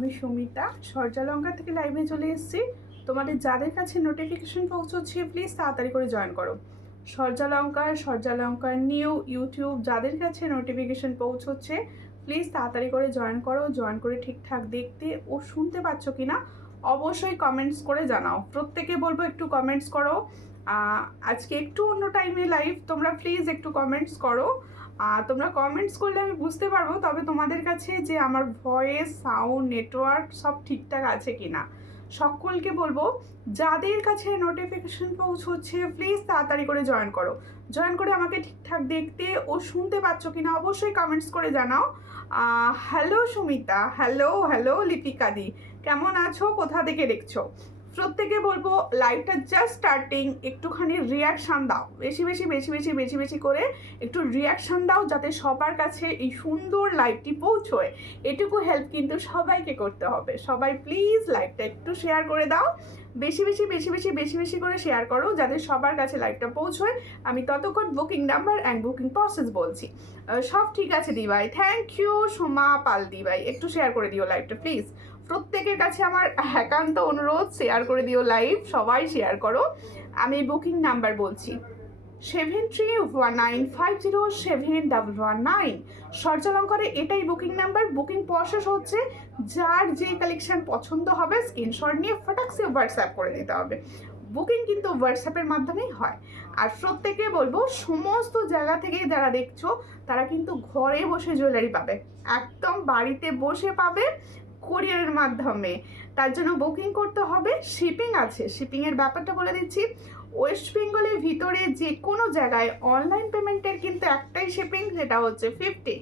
আমি সুমিতা সরজালঙ্কা থেকে লাইভে চলে এসেছি। তোমাদের যাদের কাছে নোটিফিকেশন পৌঁছচ্ছে প্লিজ তাড়াতাড়ি করে জয়েন করো। সরজালঙ্কার নিউ ইউটিউব যাদের কাছে নোটিফিকেশন পৌঁছচ্ছে প্লিজ তাড়াতাড়ি করে জয়েন করো। জয়েন করে ঠিকঠাক দেখতে ও শুনতে পাচ্ছ কি না অবশ্যই কমেন্টস করে জানাও। প্রত্যেকে বলবো একটু কমেন্টস করো। আজকে একটু অন্য টাইমে লাইভ, তোমরা প্লিজ একটু কমেন্টস করো। তোমরা কমেন্টস করলে আমি বুঝতে পারবো তবে তোমাদের কাছে যে আমার ভয়েস সাউন্ড নেটওয়ার্ক সব ঠিকঠাক আছে কি না। সকলকে বলবো যাদের কাছে নোটিফিকেশন পৌঁছচ্ছে প্লিজ তাড়াতাড়ি করে জয়েন করো। জয়েন করে আমাকে ঠিকঠাক দেখতে ও শুনতে পাচ্ছ কি না অবশ্যই কমেন্টস করে জানাও। হ্যালো সুমিতা, হ্যালো হ্যালো লিপিকাদি, কেমন আছো, কোথা থেকে দেখছো? প্রত্যেকে বলবো লাইভটা জাস্ট স্টার্টিং, একটুখানি রিয়াকশান দাও, বেশি বেশি বেশি বেশি বেশি বেশি করে একটু রিয়াকশান দাও যাতে সবার কাছে এই সুন্দর লাইভটি পৌঁছয়। এটুকু হেল্প কিন্তু সবাইকে করতে হবে। সবাই প্লিজ লাইভটা একটু শেয়ার করে দাও, বেশি বেশি বেশি বেশি বেশি বেশি করে শেয়ার করো যাতে সবার কাছে লাইভটা পৌঁছয়। আমি ততক্ষণ booking number and booking process বলছি। সব ঠিক আছে দিভাই, থ্যাংক ইউ সোমা পাল দিভাই, একটু শেয়ার করে দিও লাইভটা প্লিজ। প্রত্যেকের কাছে আমার একান্ত অনুরোধ শেয়ার করে দিও লাইভ, সবাই শেয়ার করো। আমি বুকিং নাম্বার বলছি 7319507119। সরজালঙ্কারে এটাই বুকিং নাম্বার। বুকিং প্রসেস হচ্ছে যার যে কালেকশন পছন্দ হবে স্ক্রিনশট নিয়ে ফটাকসে হোয়াটসঅ্যাপ করে দিতে হবে। বুকিং কিন্তু হোয়াটসঅ্যাপের মাধ্যমেই হয়। আর প্রত্যেকে বলবো সমস্ত জায়গা থেকে যারা দেখছো তারা কিন্তু ঘরে বসে জুয়েলারি পাবে, একদম বাড়িতে বসে পাবে কোরিয়ারের মাধ্যমে। তার জন্য বুকিং করতে হবে। শিপিং আছে, শিপিংয়ের ব্যাপারটা বলে দিচ্ছি। ওয়েস্ট বেঙ্গলের ভিতরে যে কোনো জায়গায় অনলাইন পেমেন্টের কিন্তু একটাই শিপিং, যেটা হচ্ছে 50,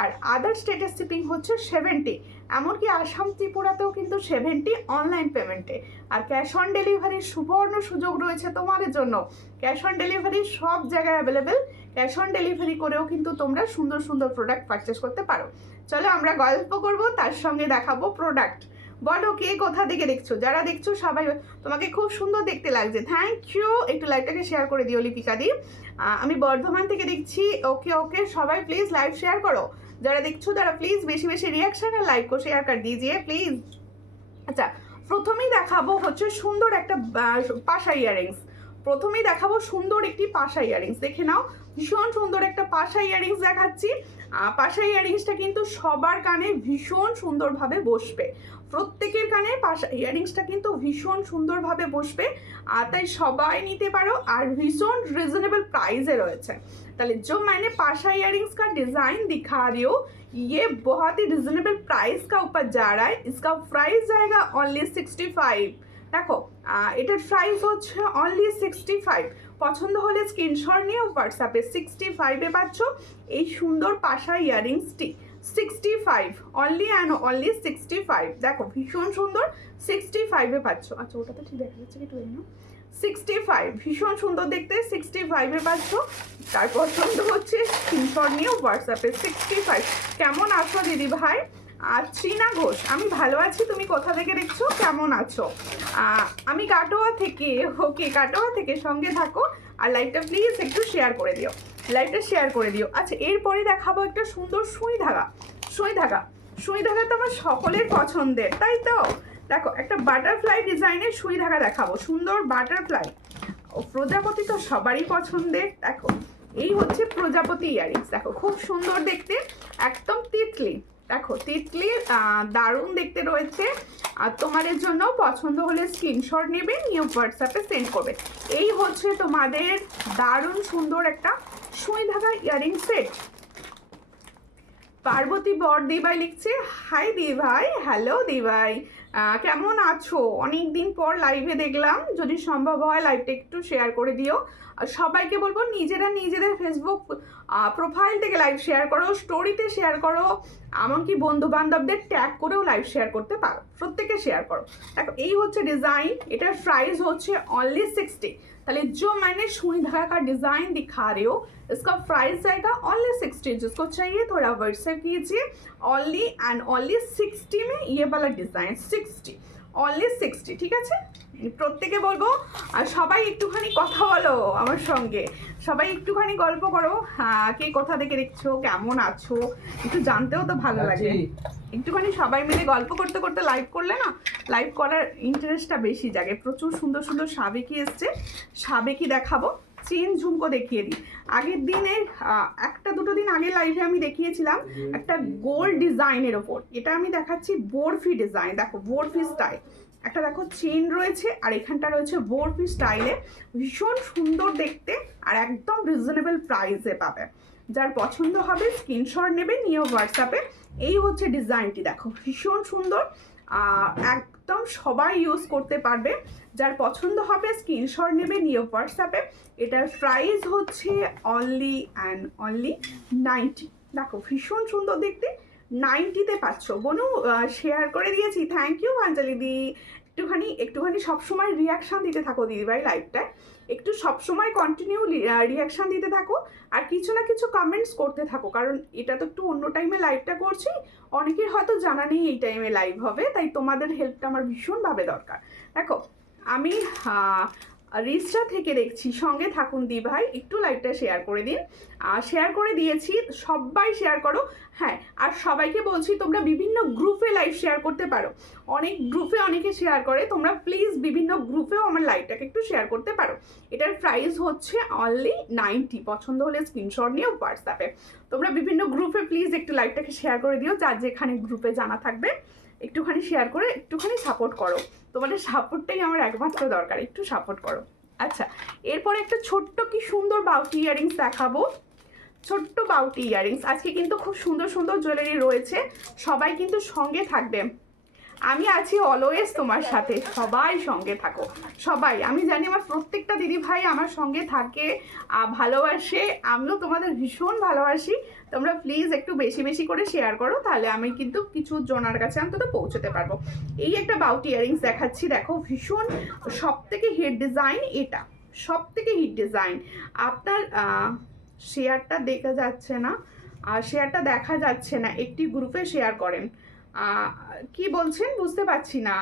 আর আদার স্টেটের শিপিং হচ্ছে 70। এমনকি আসাম ত্রিপুরাতেও কিন্তু 70 অনলাইন পেমেন্টে। আর ক্যাশ অন ডেলিভারির সুবর্ণ সুযোগ রয়েছে তোমাদের জন্য। ক্যাশ অন ডেলিভারি সব জায়গায় অ্যাভেলেবেল। ক্যাশ অন ডেলিভারি করেও কিন্তু তোমরা সুন্দর সুন্দর প্রোডাক্ট পারচেস করতে পারো। চলো আমরা গল্প করব, তার সঙ্গে দেখাবো প্রোডাক্ট। বলো কে কোথা থেকে দেখছো, যারা দেখছো সবাই তোমাকে খুব সুন্দর দেখতে লাগছে, থ্যাংক ইউ। একটু লাইভটাকে শেয়ার করে দিও লিপিকাদি। আমি বর্ধমান থেকে দেখছি, ওকে ওকে, সবাই প্লিজ লাইভ শেয়ার করো। যারা দেখছো তারা প্লিজ বেশি বেশি রিয়াকশন আর লাইক করে শেয়ার কর দিজিয়ে প্লিজ। আচ্ছা, প্রথমেই দেখাবো হচ্ছে সুন্দর একটা পাশা ইয়ারিংস। প্রথমেই দেখাবো সুন্দর একটি পাশা ইয়ারিংস, দেখে নাও। ভীষণ সুন্দর একটা পাশা ইয়ারিংস দেখাচ্ছি। পাশা ইয়ারিংসটা কিন্তু সবার কানে ভীষণ সুন্দরভাবে বসবে। প্রত্যেকের কানে পাশা ইয়ারিংসটা কিন্তু ভীষণ সুন্দরভাবে বসবে, তাই সবাই নিতে পারো। আর ভীষণ রিজনেবল প্রাইসে রয়েছে। তাহলে जो मैंने पाशा इयरिंग्स का डिज़ाइन दिखा रही हूँ ये बहुत ही रिजनेबल प्राइस का ऊपर जा रहा है। इसका प्राइस जाएगा ओनली 65। দেখো এটার প্রাইস হচ্ছে অনলি 65। পছন্দ হলে স্ক্রিনশট নিয়ে হোয়াটসঅ্যাপে 65-এ পাচ্ছ এই সুন্দর পাশা ইয়ারিংসটি। 65 অনলি অ্যান্ড অনলি 65। দেখো ভীষণ সুন্দর, 65-এ পাচ্ছ। আচ্ছা ওটাতে ঠিক দেখা যাচ্ছে কি একটু না, 65 ভীষণ সুন্দর দেখতে, 65-এ পাচ্ছ। তার পছন্দ হচ্ছে স্ক্রিনশট নিয়ে হোয়াটসঅ্যাপে 65। কেমন আছো দিদি ভাই? চীনা ঘোষ, আমি ভালো আছি, তুমি কোথা থেকে দেখছো, কেমন আছো? আমি কাটোয়া থেকে। ওকে কাটোয়া থেকে, সঙ্গে থাকো আর লাইভটা প্লিজ একটু শেয়ার করে দিও, লাইভটা শেয়ার করে দিও। আচ্ছা এরপরে দেখাবো একটা সুন্দর সুই ধাগা। সুই ধাগা, সুই ধাগা তো আমার সকলের পছন্দের, তাই তো? দেখো একটা বাটারফ্লাই ডিজাইনের সুই ধাগা দেখাবো, সুন্দর বাটারফ্লাই। ও প্রজাপতি তো সবারই পছন্দের। দেখো এই হচ্ছে প্রজাপতি ইয়ারিংস, দেখো খুব সুন্দর দেখতে, একদম তিতলি। দেখো তিতলি, দারুণ দেখতে রয়েছে। আর তোমাদের জন্য পছন্দ হলে স্ক্রিনশট নেবে, নিয়ে হোয়াটসঅ্যাপে সেন্ড করবে। এই হচ্ছে তোমাদের দারুণ সুন্দর একটা সুই ধাগা ইয়ারিং সেট। পার্বতী বর দিভাই লিখছে, হাই দিভাই, হ্যালো দিভাই, কেমন আছো? অনেক দিন পর লাইভে দেখলাম, যদি সম্ভব হয় লাইভটা একটু শেয়ার করে দিও। আর সবাইকে বলবো নিজেরা নিজেদের ফেসবুক প্রোফাইল থেকে লাইভ শেয়ার করো, স্টোরিতে শেয়ার করো, এমনকি বন্ধু বান্ধবদের ট্যাগ করেও লাইভ শেয়ার করতে পারো। প্রত্যেকে শেয়ার করো। দেখো এই হচ্ছে ডিজাইন, এটার প্রাইস হচ্ছে অনলি 60। তাহলে जो मैंने सुई धागा का डिजाइन दिखा रही हो इसका प्राइस जाएगा ओनली 60। जिसको चाहिए थोड़ा व्हाट्सएप कीजिए। ओनली एंड ओनली 60 में ये वाला डिजाइन 60 অনলি 60, ঠিক আছে? প্রত্যেকে বলবো আর সবাই একটুখানি কথা বলো আমার সঙ্গে, সবাই একটুখানি গল্প করো, কে কোথা থেকে দেখছো, কেমন আছো, একটু জানতেও তো ভালো লাগে। একটুখানি সবাই মিলে গল্প করতে করতে লাইভ করলে না, লাইভ করার ইন্টারেস্টটা বেশি জাগে। প্রচুর সুন্দর সুন্দর সাবেকি এসছে, সাবেকি দেখাবো। চেন ঝুমকো দেখিয়ে দিই। আগের দিনের একটা দুটো দিন আগে লাইভে আমি দেখিয়েছিলাম একটা গোল্ড ডিজাইনের ওপর, এটা আমি দেখাচ্ছি বরফি ডিজাইন। দেখো বরফি স্টাইল, একটা দেখো চেন রয়েছে আর এখানটা রয়েছে বরফি স্টাইলে, ভীষণ সুন্দর দেখতে আর একদম রিজনেবল প্রাইসে পাবে। যার পছন্দ হবে স্ক্রিনশট নেবে, নিয়ে হোয়াটসঅ্যাপে। এই হচ্ছে ডিজাইনটি, দেখো ভীষণ সুন্দর, একদম সবাই ইউজ করতে পারবে। যার পছন্দ হবে স্ক্রিনশট নেবে, নিয়ে হোয়াটসঅ্যাপে। এটার প্রাইস হচ্ছে অনলি অ্যান্ড অনলি 90। দেখো ভীষণ সুন্দর দেখতে, 90-তে পাচ্ছ। বনু শেয়ার করে দিয়েছি, থ্যাংক ইউ অঞ্জলি দি। একটুখানি সবসময় রিয়াকশান দিতে থাকো দিদিভাই লাইভটায়, একটু সবসময় কন্টিনিউ রিয়াকশান দিতে থাকো আর কিছু না কিছু কমেন্টস করতে থাকো, কারণ এটা তো একটু অন্য টাইমে লাইভটা করছি, অনেকের হয়তো জানা নেই এই টাইমে লাইভ হবে, তাই তোমাদের হেল্পটা আমার ভীষণভাবে দরকার। দেখো আমি রিস্টা থেকে দেখছি, সঙ্গে থাকুন দি ভাই, একটু লাইভটা শেয়ার করে দিন। শেয়ার করে দিয়েছি, সবাই শেয়ার করো। হ্যাঁ, আর সবাইকে বলছি তোমরা বিভিন্ন গ্রুপে লাইভ শেয়ার করতে পারো, অনেক গ্রুপে অনেকে শেয়ার করে, তোমরা প্লিজ বিভিন্ন গ্রুপেও আমার লাইভটাকে একটু শেয়ার করতে পারো। এটার প্রাইস হচ্ছে অনলি 90। পছন্দ হলে স্ক্রিনশট নিয়ে হোয়াটসঅ্যাপে তোমরা বিভিন্ন গ্রুপে প্লিজ একটু লাইভটাকে শেয়ার করে দিও, যার যেখানে গ্রুপে জানা থাকবে একটুখানি শেয়ার করে একটুখানি সাপোর্ট করো। তোমাদের সাপোর্টটাই আমার একমাত্র দরকার, একটু সাপোর্ট করো। আচ্ছা, এরপরে একটা ছোট্ট কি সুন্দর বাউটি ইয়ারিংস দেখাবো, ছোট্ট বাউটি ইয়ারিংস। আজকে কিন্তু খুব সুন্দর সুন্দর জুয়েলারি রয়েছে, সবাই কিন্তু সঙ্গে থাকবে। আমি আছি অলওয়েজ তোমার সাথে, সবাই সঙ্গে থাকো, সবাই। আমি জানি আমার প্রত্যেকটা দিদি ভাই আমার সঙ্গে থাকে, ভালোবাসে, আমিও তোমাদের ভীষণ ভালোবাসি। তোমরা প্লিজ একটু বেশি বেশি করে শেয়ার করো, তাহলে আমি কিন্তু কিছু জনার কাছে অন্তত পৌঁছতে পারবো। এই একটা বাউটি ইয়ারিংস দেখাচ্ছি, দেখো ভীষণ সব থেকে হিট ডিজাইন, এটা সব থেকে হিট ডিজাইন। আপনার শেয়ারটা দেখা যাচ্ছে না, শেয়ারটা দেখা যাচ্ছে না, একটি গ্রুপে শেয়ার করেন। কি বলছেন বুঝতে পারছি না।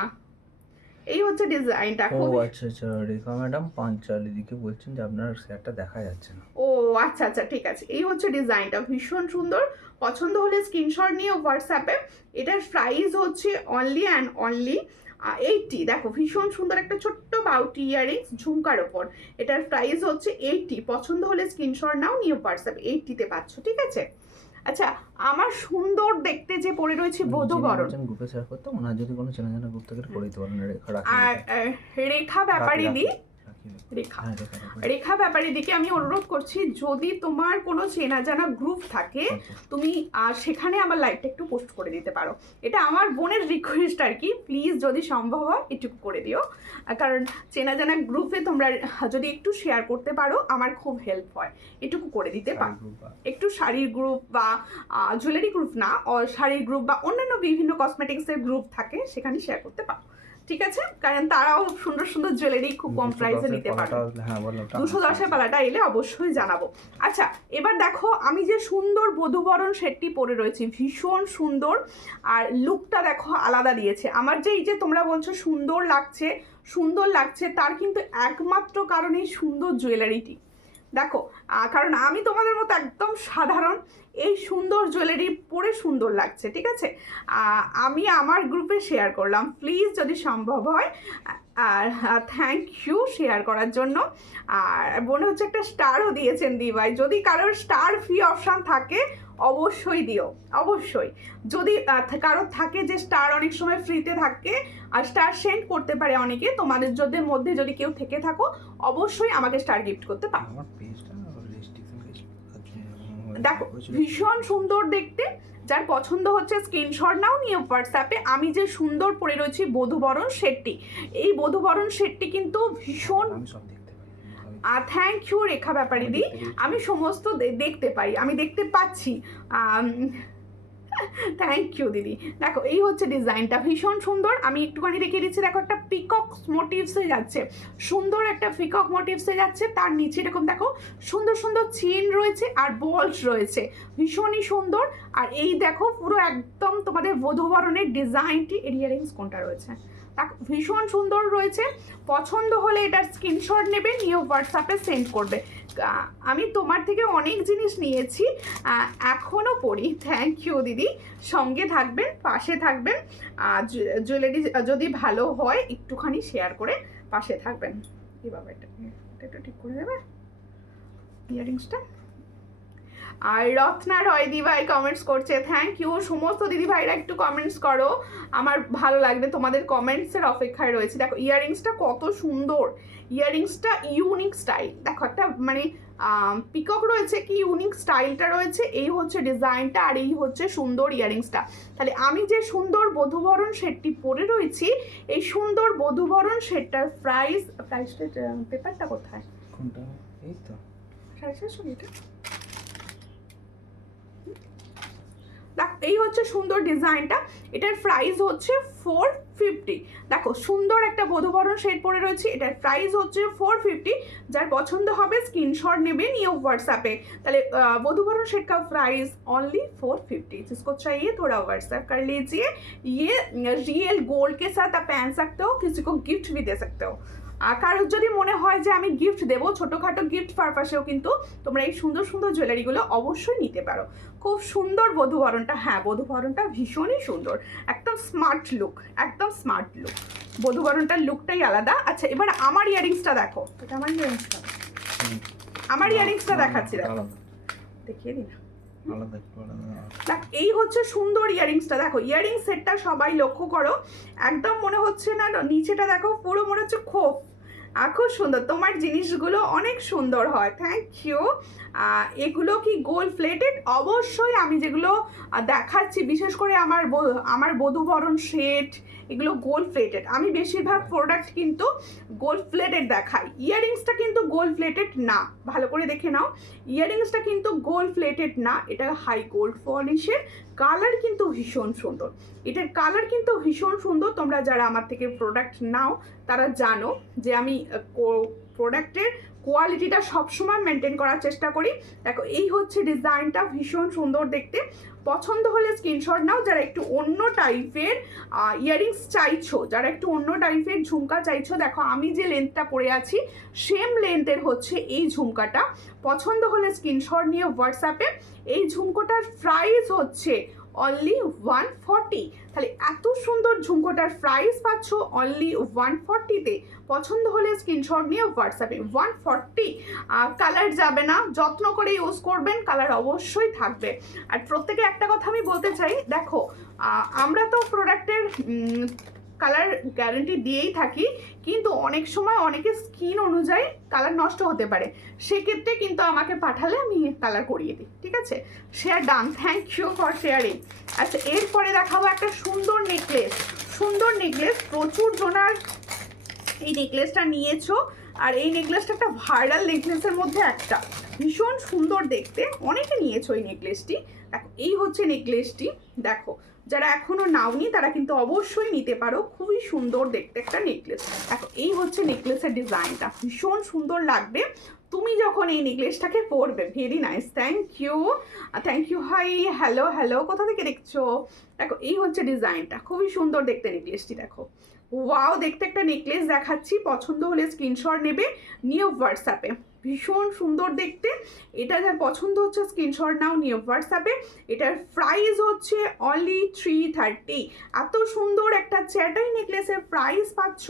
এই হচ্ছে ডিজাইনটা। ও আচ্ছা আচ্ছা, রেখা ম্যাডাম পাঞ্চালি দিকে বলছেন যে আপনার শেয়ারটা দেখা যাচ্ছে না। ও আচ্ছা আচ্ছা, ঠিক আছে। এই হচ্ছে ডিজাইনটা, ভীষণ সুন্দর। পছন্দ হলে স্ক্রিনশট নিয়ে হোয়াটসঅ্যাপে। এটার প্রাইস হচ্ছে অনলি অ্যান্ড অনলি 80। দেখো ভীষণ সুন্দর একটা ছোট্ট বাউটি ইয়ারিংস ঝুমকার ওপর, এটার প্রাইস হচ্ছে 80। পছন্দ হলে স্ক্রিনশট নাও, নিয়ে হোয়াটসঅ্যাপে 80-তে পাচ্ছ, ঠিক আছে? আচ্ছা, আমার সুন্দর দেখতে যে পড়ে রয়েছে বধূবরণ, গ্রুপে শেয়ার করতে ওনার যদি কোনো চেনা জানা গ্রুপ থেকে করে দিতে পারেন। আর রেখা ব্যাপারী দি, রেখা ব্যাপারী দিকে আমি অনুরোধ করছি, যদি তোমার কোনো চেনা জানা গ্রুপ থাকে তুমি সেখানে আমার লাইভটা একটু পোস্ট করে দিতে পারো। এটা আমার বোনের রিকোয়েস্ট আর কি, প্লিজ যদি সম্ভব হয় একটু করে দিও, কারণ চেনা জানা গ্রুপে তোমরা যদি একটু শেয়ার করতে পারো আমার খুব হেল্প হয়, এটুকু করে দিতে পারো। একটু শাড়ির গ্রুপ বা জুয়েলারি গ্রুপ না, শাড়ির গ্রুপ বা অন্যান্য বিভিন্ন কসমেটিক্সের গ্রুপ থাকে, সেখানে শেয়ার করতে পারো, ঠিক আছে? কারণ তারাও সুন্দর সুন্দর জুয়েলারি খুব কম প্রাইসে নিতে পারে। 210-এর পালাটা এলে অবশ্যই জানাবো। আচ্ছা, এবার দেখো আমি যে সুন্দর বধূবরণ সেটটি পরে রয়েছি, ভীষণ সুন্দর, আর লুকটা দেখো আলাদা দিয়েছে। আমার যে এই যে তোমরা বলছো সুন্দর লাগছে, সুন্দর লাগছে, তার কিন্তু একমাত্র কারণ এই সুন্দর জুয়েলারিটি। দেখো, কারণ আমি তোমাদের মতো একদম সাধারণ, এই সুন্দর জুয়েলারি পরে সুন্দর লাগছে, ঠিক আছে? আমি আমার গ্রুপে শেয়ার করলাম, প্লিজ যদি সম্ভব হয়। আর থ্যাংক ইউ শেয়ার করার জন্য। আর মনে হচ্ছে একটা স্টারও দিয়েছেন দিভাই, যদি কারোর স্টার ফ্রি অপশান থাকে অবশ্যই দিও, অবশ্যই। যদি কারোর থাকে যে স্টার অনেক সময় ফ্রিতে থাকে আর স্টার সেন্ড করতে পারে অনেকে, তোমাদের যদি মধ্যে যদি কেউ থেকে থাকো অবশ্যই আমাকে স্টার গিফট করতে পারো। দেখো ভীষণ সুন্দর দেখতে, যার পছন্দ হচ্ছে স্ক্রিনশট নাও, নিয়ে হোয়াটসঅ্যাপে। আমি যে সুন্দর পরে রয়েছি বধূবরণ সেটটি, এই বধূবরণ সেটটি কিন্তু ভীষণ, থ্যাংক ইউ রেখা ব্যাপারী দি, আমি সমস্ত দেখতে পাই, আমি দেখতে পাচ্ছি। থ্যাংক ইউ দিদি। দেখো এই হচ্ছে ডিজাইনটা, ভীষণ সুন্দর। আমি একটুখানি দেখিয়ে দিচ্ছি, দেখো একটা পিকক মোটিভসে যাচ্ছে, সুন্দর একটা পিকক মোটিভসে যাচ্ছে। তার নিচে এরকম দেখো সুন্দর সুন্দর চেন রয়েছে আর বলস রয়েছে, ভীষণই সুন্দর। আর এই দেখো পুরো একদম তোমাদের বধূবরণের ডিজাইনটি, ইয়ারিংস কোনটা রয়েছে দেখো ভীষণ সুন্দর রয়েছে। পছন্দ হলে এটার স্ক্রিনশট নেবে, নিয়ে হোয়াটসঅ্যাপে সেন্ড করবে। আমি তোমার থেকে অনেক জিনিস নিয়েছি, এখনও পড়ি। থ্যাংক ইউ দিদি, সঙ্গে থাকবেন, পাশে থাকবেন। জুয়েলারি যদি ভালো হয় একটুখানি শেয়ার করে পাশে থাকবেন। কি বাবা, এটা একটু ঠিক করে দেবে ইয়ারিংসটা। আর রত্না রয় দিভাই কমেন্টস করছে, থ্যাংক ইউ। সমস্ত দিদিভাইরা একটু কমেন্টস করো, আমার ভালো লাগবে, তোমাদের কমেন্টসের অপেক্ষায় রয়েছে। দেখো ইয়ারিংসটা কত সুন্দর, ইয়ারিংসটা ইউনিক স্টাইল। দেখো একটা মানে পিকক রয়েছে, কি ইউনিক স্টাইলটা রয়েছে। এই হচ্ছে ডিজাইনটা আর এই হচ্ছে সুন্দর ইয়ারিংসটা। তাহলে আমি যে সুন্দর বধূবরণ সেটটি পরে রয়েছি, এই সুন্দর বধূবরণ সেটটার প্রাইসটা পেপারটা কোথায়, কোনটা? এই তো 750 এটা। এই হচ্ছে সুন্দর ডিজাইনটা, এটার প্রাইস হচ্ছে 450। দেখো সুন্দর একটা বধূবরণ সেট পরে রয়েছে, এটার প্রাইস হচ্ছে 450। যার পছন্দ হবে স্ক্রিনশট নেবে, নিয়ে व्हाट्सएप তাহলে বধূবরণ सेट का प्राइस ओनली 450। जिसको चाहिए थोड़ा व्हाट्सएप कर लीजिए। ये रियल गोल्ड के साथ आप पहन सकते हो, किसी को गिफ्ट भी दे सकते हो। কারোর যদি মনে হয় যে আমি গিফট দেবো, ছোটোখাটো গিফট পারপাসেও কিন্তু তোমরা এই সুন্দর সুন্দর জুয়েলারিগুলো অবশ্যই নিতে পারো। খুব সুন্দর বধূবরণটা, হ্যাঁ বধূবরণটা ভীষণই সুন্দর, একদম স্মার্ট লুক, একদম স্মার্ট লুক। বধূবরণটার লুকটাই আলাদা। আচ্ছা এবার আমার ইয়ারিংসটা দেখো, এটা আমার ইয়ারিংসটা, আমার ইয়ারিংসটা দেখাচ্ছি, দেখো দেখিয়ে দিন। দেখ এই হচ্ছে সুন্দর ইয়ারিংসটা, দেখো ইয়ারিং সেটটা সবাই লক্ষ্য করো, একদম মনে হচ্ছে না, নিচেটা দেখো পুরো মনে হচ্ছে খোপ। খুব সুন্দর, তোমার জিনিসগুলো অনেক সুন্দর হয়, থ্যাংক ইউ। এগুলো কি গোল্ড প্লেটেড? অবশ্যই আমি যেগুলো দেখাচ্ছি, বিশেষ করে আমার বধূবরণ সেট, এগুলো গোল্ড প্লেটেড। আমি বেশিরভাগ প্রোডাক্ট কিন্তু গোল্ড প্লেটেড দেখাই। ইয়ারিংসটা কিন্তু গোল্ড প্লেটেড না, ভালো করে দেখে নাও, ইয়ারিংসটা কিন্তু গোল্ড প্লেটেড না, এটা হাই গোল্ড পলিশের। কালার কিন্তু ভীষণ সুন্দর, এটার কালার কিন্তু ভীষণ সুন্দর। তোমরা যারা আমার থেকে প্রোডাক্ট নাও তারা জানো যে আমি প্রোডাক্টের কোয়ালিটিটা সবসময় মেনটেন করার চেষ্টা করি। দেখো এই হচ্ছে ডিজাইনটা, ভীষণ সুন্দর দেখতে। পছন্দ হলে স্ক্রিনশট নাও। যারা একটু অন্য টাইপের ইয়ারিংস চাইছো, যারা একটু অন্য টাইপের ঝুমকা চাইছো, দেখো আমি যে লেন্থটা পরে আছি সেম লেন্থের হচ্ছে এই ঝুমকাটা। পছন্দ হলে স্ক্রিনশট নিয়ে হোয়াটসঅ্যাপে। এই ঝুমকোটার প্রাইস হচ্ছে অনলি 140। তাহলে এত সুন্দর ঝুমকোটার প্রাইস পাচ্ছ অনলি 140-তে। পছন্দ হলে স্ক্রিনশট নিয়ে হোয়াটসঅ্যাপে। 140, কালার যাবে না, যত্ন করে ইউজ করবেন, কালার অবশ্যই থাকবে। আর প্রত্যেকে একটা কথা আমি বলতে চাই, দেখো আমরা তো প্রোডাক্টের কালার গ্যারেন্টি দিয়েই থাকি, কিন্তু অনেক সময় অনেকের স্কিন অনুযায়ী কালার নষ্ট হতে পারে, সেক্ষেত্রে কিন্তু আমাকে পাঠালে আমি কালার করিয়ে দিই, ঠিক আছে? Share done, thank you for sharing. আচ্ছা এরপরে দেখাবো একটা সুন্দর নেকলেস, সুন্দর নেকলেস। প্রচুর জনার এই নেকলেসটা নিয়েছো, আর এই নেকলেসটা একটা ভাইরাল নেকলেসের মধ্যে একটা, ভীষণ সুন্দর দেখতে, অনেকে নিয়েছো এই নেকলেসটি। দেখো এই হচ্ছে নেকলেসটি, দেখো যারা এখনো নাওনি তারা কিন্তু অবশ্যই নিতে পারো, খুবই সুন্দর দেখতে একটা নেকলেস। দেখো এই হচ্ছে নেকলেসের ডিজাইনটা, ভীষণ সুন্দর লাগবে তুমি যখন এই নেকলেসটাকে পরবে। Very nice, thank you, thank you. Hi, hello hello, কোথা থেকে দেখছো? দেখো এই হচ্ছে ডিজাইনটা, খুবই সুন্দর দেখতে নেকলেসটি। দেখো ওয়াও দেখতে একটা নেকলেস দেখাচ্ছি, পছন্দ হলে স্ক্রিনশট নেবে, নিয়ে হোয়াটসঅ্যাপে। ভীষণ সুন্দর দেখতে, এটা যার পছন্দ হচ্ছে স্ক্রিনশট নাও, নিয়ে হোয়াটসঅ্যাপে। এটার প্রাইস হচ্ছে অনলি 330। এত সুন্দর একটা চ্যাটাই নেকলেসের প্রাইস পাচ্ছ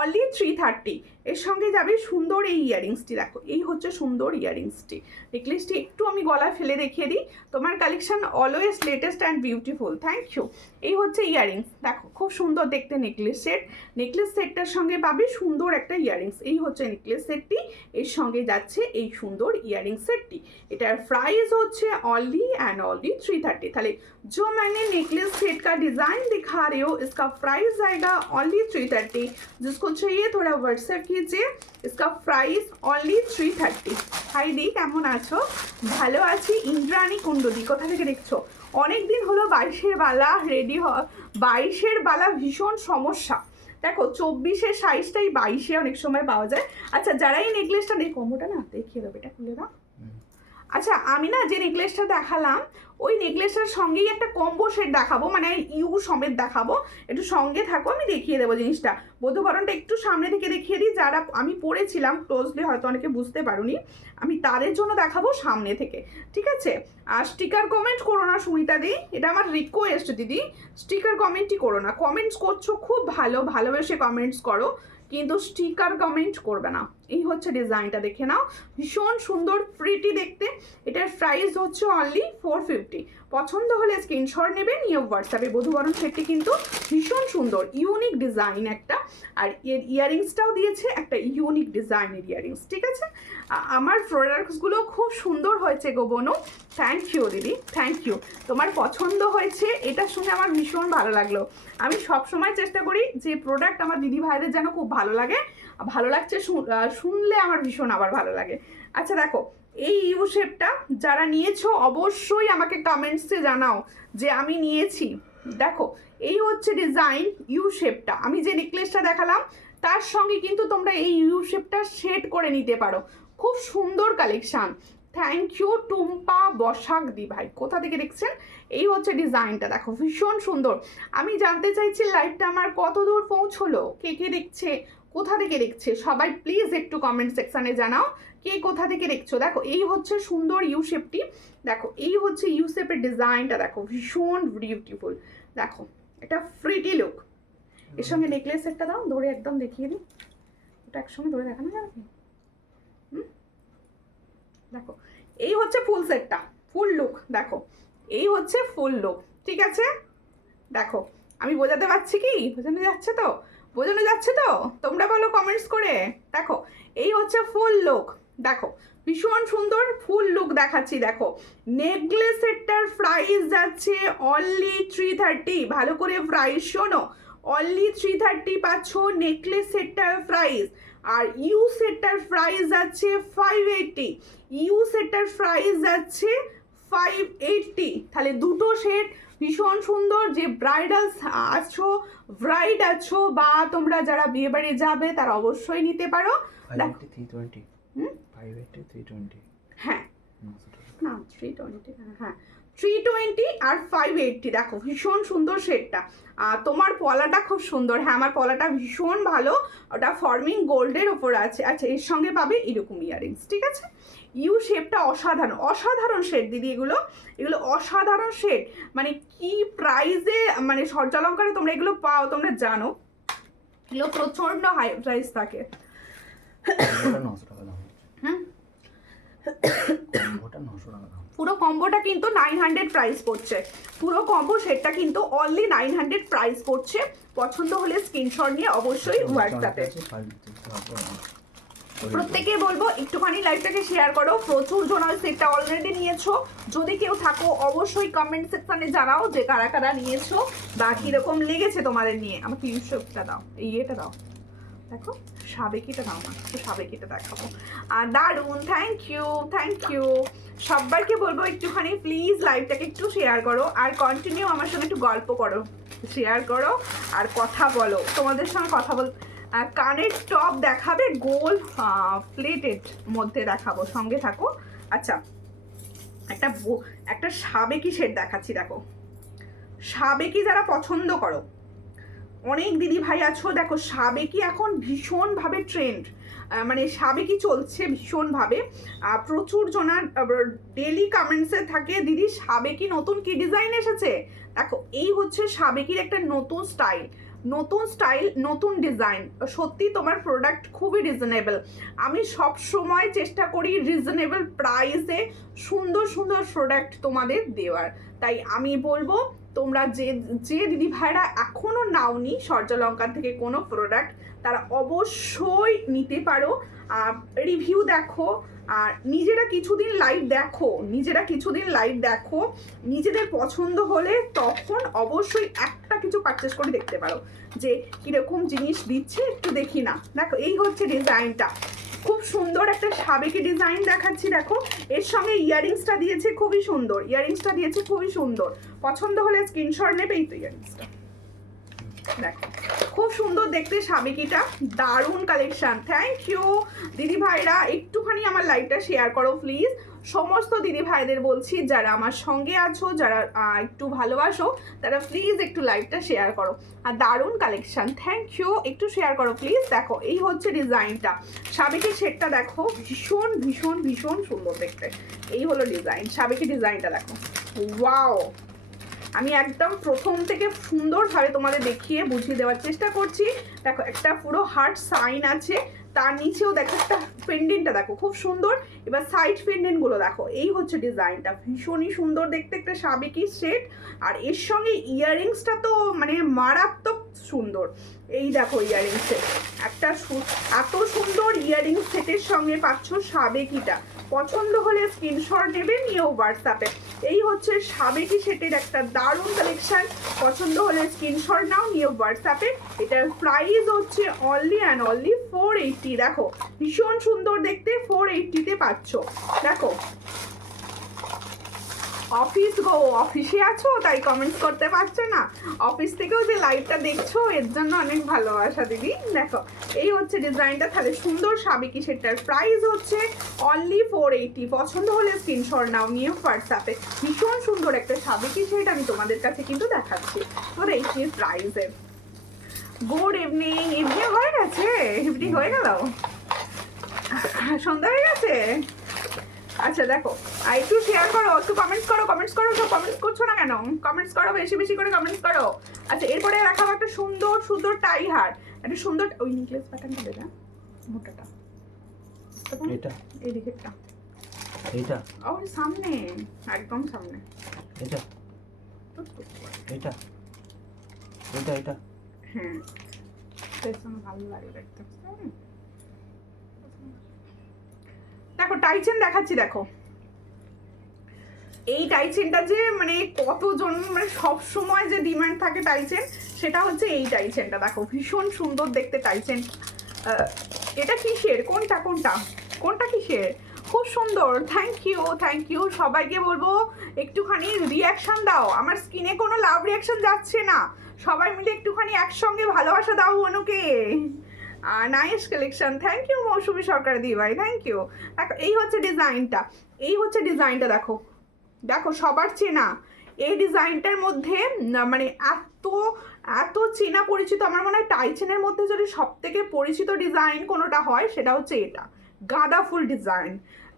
অনলি 330। এর সঙ্গে যাবে সুন্দর এই ইয়ারিংসটি। দেখো এই হচ্ছে সুন্দর ইয়ারিংসটি। নেকলেসটি একটু আমি গলায় ফেলে দেখিয়ে দিই, তোমার collection always latest and beautiful, thank you. এই হচ্ছে ইয়ারিংস, দেখো খুব সুন্দর দেখতে নেকলেস সেট। নেকলেস সেটটার সঙ্গে পাবে সুন্দর একটা ইয়ারিংস। এই হচ্ছে নেকলেস সেটটি, এর সঙ্গে যাচ্ছে এই সুন্দর ইয়ারিং সেটটি। এটার প্রাইস হচ্ছে অনলি एंड ऑनली 330। তাহলে जो मैंने नेकलेस सेट का डिज़ाइन दिखा रही हूँ इसका प्राइस जाएगा ओनली 330। जिसको चाहिए थोड़ा व्हाट्सएप कीजिए, इसका प्राइस ओनली 330। हाई दी, কেমন আছো? ভালো আছি। ইন্দ্রাণী কুণ্ডলি, কোথা থেকে দেখছো? অনেক দিন হলো 22-এর বালা রেডি 22-এর বালা ভীষণ সমস্যা। দেখো 24-এর সাইজটাই 22-এ অনেক সময় পাওয়া যায়। আচ্ছা যারা এই নেকলেসটা নেই, কম্বোটা না দেখিয়ে দেবে, এটা খুলে দাও। আচ্ছা আমি না যে নেকলেসটা দেখালাম ওই নেকলেসটার সঙ্গেই একটা কম্বো সেট দেখাবো, মানে ইউ সমেত দেখাবো, একটু সঙ্গে থাকো, আমি দেখিয়ে দেবো জিনিসটা। বধূবরণটা একটু সামনে থেকে দেখিয়ে দিই, যারা আমি পড়েছিলাম ক্লোজলি হয়তো অনেকে বুঝতে পারোনি, আমি তাদের জন্য দেখাবো সামনে থেকে, ঠিক আছে? আর স্টিকার কমেন্ট করো না সুমিতা দি, এটা আমার রিকোয়েস্ট দিদি, স্টিকার কমেন্টই করো না। কমেন্টস করছো খুব ভালো, ভালোবেসে কমেন্টস করো, কিন্তু স্টিকার কমেন্ট করবে না। এই হচ্ছে ডিজাইনটা, দেখে নাও, ভীষণ সুন্দর প্রিটি দেখতে। এটার প্রাইস হচ্ছে অনলি 450। পছন্দ হলে স্ক্রিনশট নেবে, নিয়ে হোয়াটসঅ্যাপে। বধূবরণ সেটটি কিন্তু ভীষণ সুন্দর, ইউনিক ডিজাইন একটা, আর এর ইয়ারিংসটাও দিয়েছে একটা ইউনিক ডিজাইনের ইয়ারিংস, ঠিক আছে? আমার প্রোডাক্টসগুলো খুব সুন্দর হয়েছে গো বনু, থ্যাংক ইউ দিদি, থ্যাংক ইউ। তোমার পছন্দ হয়েছে এটা শুনে আমার ভীষণ ভালো লাগলো। আমি সবসময় চেষ্টা করি যে প্রোডাক্ট আমার দিদি ভাইদের যেন খুব ভালো লাগে, ভালো লাগছে শুনলে আমার ভীষণ আবার ভালো লাগে। আচ্ছা দেখো এই ইউ শেপটা যারা নিয়েছো অবশ্যই আমাকে কমেন্টসে জানাও যে আমি নিয়েছি। দেখো এই হচ্ছে ডিজাইন ইউ শেপটা, আমি যে নেকলেসটা দেখালাম তার সঙ্গে কিন্তু তোমরা এই ইউ শেপটা সেট করে নিতে পারো, খুব সুন্দর collection. Thank you Tumpa Basak দি ভাই, কোথা থেকে দেখছেন? এই হচ্ছে ডিজাইনটা, দেখো ভীষণ সুন্দর। আমি জানতে চাইছি লাইভটা আমার কত দূর পৌঁছলো, কে কে দেখছে, কোথা থেকে দেখছে, সবাই প্লিজ একটু কমেন্ট সেকশানে জানাও কে কোথা থেকে দেখছো। দেখো এই হচ্ছে সুন্দর ইউ শেপটি, দেখো এই হচ্ছে ইউ শেপের ডিজাইনটা, দেখো ভীষণ বিউটিফুল। দেখো এটা ফ্রিটি লুক, এর সঙ্গে নেকলেস সেটটা দাও, ধরে একদম দেখিয়ে দিই, ওটা একসঙ্গে ধরে দেখানো যাবে কি? দেখো এই হচ্ছে ফুল সেটটা, ফুল লুক, দেখো এই হচ্ছে ফুল লুক, ঠিক আছে? দেখো আমি বোঝাতে পারছি কি, বোঝানো যাচ্ছে তো, বোঝানো যাচ্ছে তো? তোমরা বলো কমেন্টস করে। দেখো এই হচ্ছে ফুল লুক, দেখো ভীষণ সুন্দর ফুল লুক দেখাচ্ছি। দেখো নেকলেস সেটটার প্রাইস যাচ্ছে অনলি 330, ভালো করে প্রাইস শোনো, অনলি 330 পাচ্ছ নেকলেস সেটটার প্রাইস। আর ইউ সেটটার প্রাইস যাচ্ছে 580, ইউ সেটটার প্রাইস যাচ্ছে 580। তাহলে দুটো সেট ভীষণ সুন্দর, যে ব্রাইডাল আছো, ব্রাইড আছো, বা তোমরা যারা বিয়ে বাড়ি যাবে তারা অবশ্যই নিতে পারো। 320 হ্যাঁ না 320, হ্যাঁ 320 আর 580। দেখো ভীষণ সুন্দর শেডটা, তোমার পলাটা খুব সুন্দর, হ্যাঁ আমার পলাটা ভীষণ ভালো, ওটা ফর্মিং গোল্ডের ওপর আছে। আচ্ছা এর সঙ্গে পাবে এরকম ইয়ারিংস, ঠিক আছে? ইউ শেপটা অসাধারণ, অসাধারণ শেড দিদি, এগুলো এগুলো অসাধারণ শেড, মানে কি প্রাইসে, মানে সূর্যালঙ্কারে তোমরা এগুলো পাও, তোমরা জানো এগুলো প্রচণ্ড হাই প্রাইস থাকে। পুরো কম্বোটা কিন্তু 900 প্রাইস পড়ছে, পুরো কম্বো সেটটা কিন্তু অনলি 900 প্রাইস পড়ছে। পছন্দ হলে স্ক্রিনশট নিয়ে অবশ্যই হোয়াটসঅ্যাপে। প্রত্যেকে বলবো একটুখানি লাইভটাকে শেয়ার করো, প্রচুর জন সেটটা অলরেডি নিয়েছো, যদি কেউ থাকো অবশ্যই কমেন্ট সেকশনে জানাও যে কারা কারা নিয়েছো বা কিরকম লেগেছে তোমাদের নিয়ে। আমাকে ইউসেফটা দাও, এই এটা দাও, দেখো সাবেকিটা দাও না, একটু সাবেকিটা দেখাবো। আর দারুন, থ্যাংক ইউ, থ্যাংক ইউ। সবাইকে বলবো একটুখানি প্লিজ লাইভটাকে একটু শেয়ার করো, আর কন্টিনিউ আমার সঙ্গে একটু গল্প করো, শেয়ার করো আর কথা বলো, তোমাদের সঙ্গে কথা বল। কানের টপ দেখাবে, গোল প্লেটেড মধ্যে দেখাবো, সঙ্গে থাকো। আচ্ছা একটা সাবেকি সেট দেখাচ্ছি, দেখো সাবেকি যারা পছন্দ করো, অনেক দিদি ভাই আছো, দেখো সাবেকি এখন ভীষণভাবে ট্রেন্ড, মানে সাবেকি চলছে ভীষণভাবে, প্রচুর জনার ডেলি কমেন্টসে থাকে দিদি সাবেকি নতুন কি ডিজাইন এসেছে। দেখো এই হচ্ছে সাবেকির একটা নতুন স্টাইল, নতুন স্টাইল, নতুন ডিজাইন। সত্যি তোমার প্রোডাক্ট খুবই রিজনেবল, আমি সব সময় চেষ্টা করি রিজনেবল প্রাইসে সুন্দর সুন্দর প্রোডাক্ট তোমাদের দেওয়ার। তাই আমি বলবো তোমরা যে যে দিদি ভাইরা এখনও নাওনি সূর্যালঙ্কার থেকে কোনো প্রোডাক্ট, তারা অবশ্যই নিতে পারো। রিভিউ দেখো, আর নিজেরা কিছুদিন লাইভ দেখো, নিজেরা কিছুদিন লাইভ দেখো, নিজেদের পছন্দ হলে তখন অবশ্যই একটা কিছু পারচেস করে দেখতে পারো যে কীরকম জিনিস দিচ্ছে, একটু দেখি না। দেখো এই হচ্ছে ডিজাইনটা, খুব সুন্দর একটা সাবেকি ডিজাইন দেখাচ্ছি, দেখো এর সঙ্গে ইয়ারিংসটা দিয়েছে খুবই সুন্দর, ইয়ারিংসটা দিয়েছে খুবই সুন্দর। পছন্দ হলে স্ক্রিনশট নেবে। এই তো ইয়ারিংসটা দেখো, খুব সুন্দর দেখতে সাবেকিটা, দারুণ কালেকশন। থ্যাংক ইউ দিদি ভাইরা, একটুখানি আমার লাইভটা শেয়ার করো প্লিজ। সমস্ত দিদি ভাইদের বলছি যারা আমার সঙ্গে আছো, যারা একটু ভালোবাসো, তারা প্লিজ একটু লাইভটা শেয়ার করো। আর দারুণ কালেকশন, থ্যাংক ইউ, একটু শেয়ার করো প্লিজ। দেখো এই হচ্ছে ডিজাইনটা, সাবেকি সেটটা দেখো, ভীষণ ভীষণ ভীষণ সুন্দর দেখতে। এই হলো ডিজাইন, সাবেকি ডিজাইনটা দেখো, ওয়াও। আমি একদম প্রথম থেকে সুন্দরভাবে তোমাদের দেখিয়ে বুঝিয়ে দেওয়ার চেষ্টা করছি। দেখো একটা পুরো হার্ট সাইন আছে, তার নিচেও দেখো একটা পেন্ডেন্টটা দেখো খুব সুন্দর। এবার সাইড পেন্ডেন্টগুলো দেখো, এই হচ্ছে ডিজাইনটা, ভীষণই সুন্দর দেখতে একটা সাবেকি সেট। আর এর সঙ্গে ইয়াররিংসটা তো মানে মারাত্মক সুন্দর। এই দেখো ইয়াররিং সেট, একটা এত সুন্দর ইয়াররিং সেটের সঙ্গে পাচ্ছ সাবেকিটা। পছন্দ হলে স্ক্রিনশট নেবে, নিয়েও হোয়াটসঅ্যাপে। এই হচ্ছে সাবেকি সেটের একটা দারুণ কালেকশন। পছন্দ হলে স্ক্রিনশট নাও, নিয়ে হোয়াটসঅ্যাপে। এটার প্রাইস হচ্ছে অনলি অ্যান্ড অনলি 480। দেখো ভীষণ সুন্দর দেখতে, 480-তে পাচ্ছ। দেখো অফিস গো, অফিসে আছো তাই কমেন্টস করতে পারছো না, অফিস থেকেও যে লাইভটা দেখছো এর জন্য অনেক ভালোবাসা দিদি। দেখো এই হচ্ছে ডিজাইনটা, তাহলে সুন্দর সাবেকি সেটার প্রাইস হচ্ছে অনলি 480। পছন্দ হলে স্ক্রিনশট নাও, নিয়ে হোয়াটসঅ্যাপে। ভীষণ সুন্দর একটা সাবেকি সেট আমি তোমাদের কাছে কিন্তু দেখাচ্ছি 480 প্রাইসে। গুড ইভিনিং, ইভিনিং হয়ে গেছে, ইভিনিং হয়ে গেল, সন্ধ্যা হয়ে গেছে। আচ্ছা দেখো, আর একটু শেয়ার করো, একটু কমেন্টস করো, কমেন্টস করো। সব কমেন্টস করছো না কেন? কমেন্টস করো, বেশি বেশি করে কমেন্টস করো। আচ্ছা এরপরে দেখাবো একটা সুন্দর সুন্দর টাই হার, একটা সুন্দর ওই নেকলেস প্যাটার্নটা দেবে, মোটাটা এটা এই দিকেরটা, এটা ওর সামনে, একদম সামনে, এটা এটা এটা এটা হ্যাঁ পেছনে ভালো লাগে দেখতে। দেখো টাইচেন দেখাচ্ছি, দেখো এই টাইচেনটা যে মানে কতজন মানে সব সময় যে ডিমান্ড থাকে টাইচেন, সেটা হচ্ছে এই টাইচেনটা। দেখো ভীষণ সুন্দর দেখতে টাইচেন। এটা কিসের, কোনটা কোনটা কোনটা কিসের? খুব সুন্দর, থ্যাংক ইউ থ্যাংক ইউ। সবাইকে বলবো একটুখানি রিয়াকশন দাও, আমার স্কিনে কোনো লাভ রিয়াকশন যাচ্ছে না, সবাই মিলে একটুখানি একসঙ্গে ভালোবাসা দাও অনুকে। নাইস কালেকশন, থ্যাংক ইউ মৌসুমী সরকার দি ভাই, থ্যাংক ইউ। দেখো এই হচ্ছে ডিজাইনটা, এই হচ্ছে ডিজাইনটা, দেখো দেখো সবার চেনা এই ডিজাইনটার মধ্যে মানে এত এত চেনা পরিচিত। আমার মনে হয় টাইচেনের মধ্যে যদি সব থেকে পরিচিত ডিজাইন কোনোটা হয় সেটা হচ্ছে এটা, গাঁদা ফুল ডিজাইন।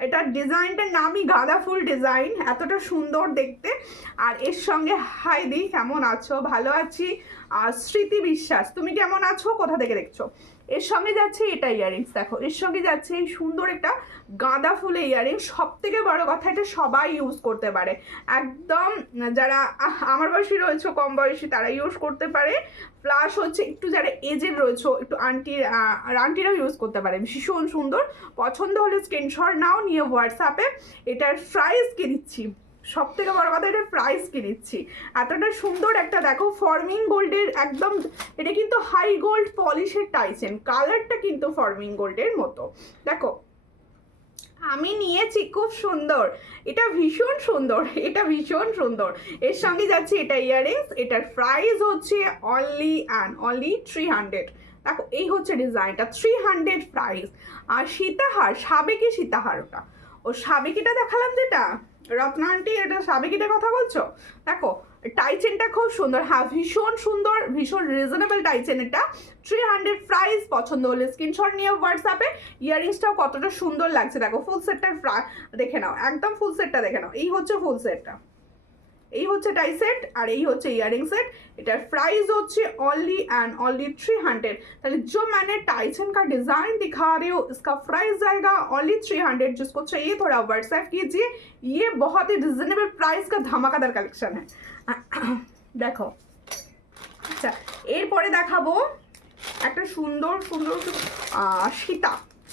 এটার ডিজাইনটার নামই গাঁদা ফুল ডিজাইন, এতটা সুন্দর দেখতে। আর এর সঙ্গে হাই দি, কেমন আছো? ভালো আছি। স্মৃতি বিশ্বাস, তুমি কেমন আছো, কোথা থেকে দেখছো? এর সঙ্গে যাচ্ছে এটা ইয়ারিংস, দেখো এর সঙ্গে যাচ্ছে এই সুন্দর একটা গাঁদা ফুলের ইয়ারিংস। সব থেকে বড় কথা এটা সবাই ইউজ করতে পারে, একদম যারা আমার বয়সী রয়েছে, কম বয়সী, তারা ইউজ করতে পারে। প্লাস হচ্ছে একটু যারা এজেড রয়েছে, একটু আন্টিরাও ইউজ করতে পারে। ভীষণ সুন্দর, পছন্দ হলে স্ক্রিনশট নাও, নিয়ে হোয়াটসঅ্যাপে। এটার প্রাইস কি দিচ্ছি, সব থেকে বড় কথা এটার প্রাইস কি দিচ্ছি, এতটা সুন্দর একটা দেখো ফর্মিং গোল্ডের একদম, এটা কিন্তু হাই গোল্ড পলিশের টাইচেন, কালারটা কিন্তু ফর্মিং গোল্ডের মতো। দেখো আমি নিয়েছি, খুব সুন্দর, এটা ভীষণ সুন্দর, এটা ভীষণ সুন্দর। এর সঙ্গে যাচ্ছে এটা ইয়ারিংস, এটার প্রাইস হচ্ছে অনলি অ্যান্ড অনলি 300। দেখো এই হচ্ছে ডিজাইনটা, 300 প্রাইস। আর সীতাহার, সাবেকি সীতাহার, ওটা ও সাবেকিটা দেখালাম যেটা রত্না আন্টি, এটা সাবেকিটার কথা বলছো? দেখো টাইচেনটা খুব সুন্দর, হ্যাঁ ভীষণ সুন্দর, ভীষণ রিজনেবল টাইচেন এটা, 300 প্রাইস। পছন্দ হলে স্ক্রিনশট নিয়ে হোয়াটসঅ্যাপে। ইয়ারিংসটাও কতটা সুন্দর লাগছে, দেখো ফুল সেটটার দেখে নাও, একদম ফুল সেটটা দেখে নাও। এই হচ্ছে ফুল সেটটা, এই হচ্ছে টাই সেট, আর এই হচ্ছে ইয়ারিং सेट। এটার प्राइस होच्छे ओनली एंड ओनली 300। ताहले जो मैंने टाइसन का डिज़ाइन दिखा रही हूँ इसका प्राइस जाएगा ओनली 300। जिसको चाहिए थोड़ा व्हाट्सएप कीजिए, ये बहुत ही रिजनेबल प्राइस का धमाकेदार कलेक्शन है। देखो আচ্ছা এরপরে দেখাবো একটা সুন্দর সুন্দর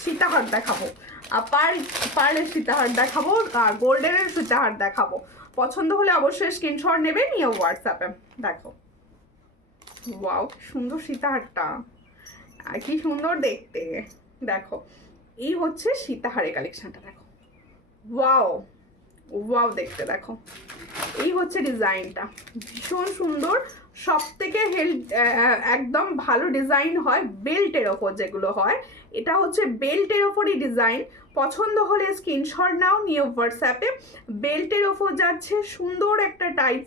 সীতাহার দেখাবো, পার্লের সীতাহার দেখাবো, গোল্ডেনের সীতাহার দেখাবো। পছন্দ হলে অবশ্যই স্ক্রিনশট নেবে, নিয়ে হোয়াটসঅ্যাপে। দেখো ওয়াও সুন্দর সীতাহারটা, কি সুন্দর দেখতে। দেখো এই হচ্ছে সীতাহারের কালেকশনটা, দেখো ওয়াও ওয়াও দেখতে দেখো, এই হচ্ছে ডিজাইনটা, ভীষণ সুন্দর। সব থেকে একদম ভালো ডিজাইন হয় বেল্টের ওপর যেগুলো হয়, এটা হচ্ছে বেল্টের ওপরই ডিজাইন। পছন্দ হলে স্ক্রিনশট নাও, নিয়ে হোয়াটসঅ্যাপে। বেল্টের ওপর যাচ্ছে সুন্দর একটা টাইপ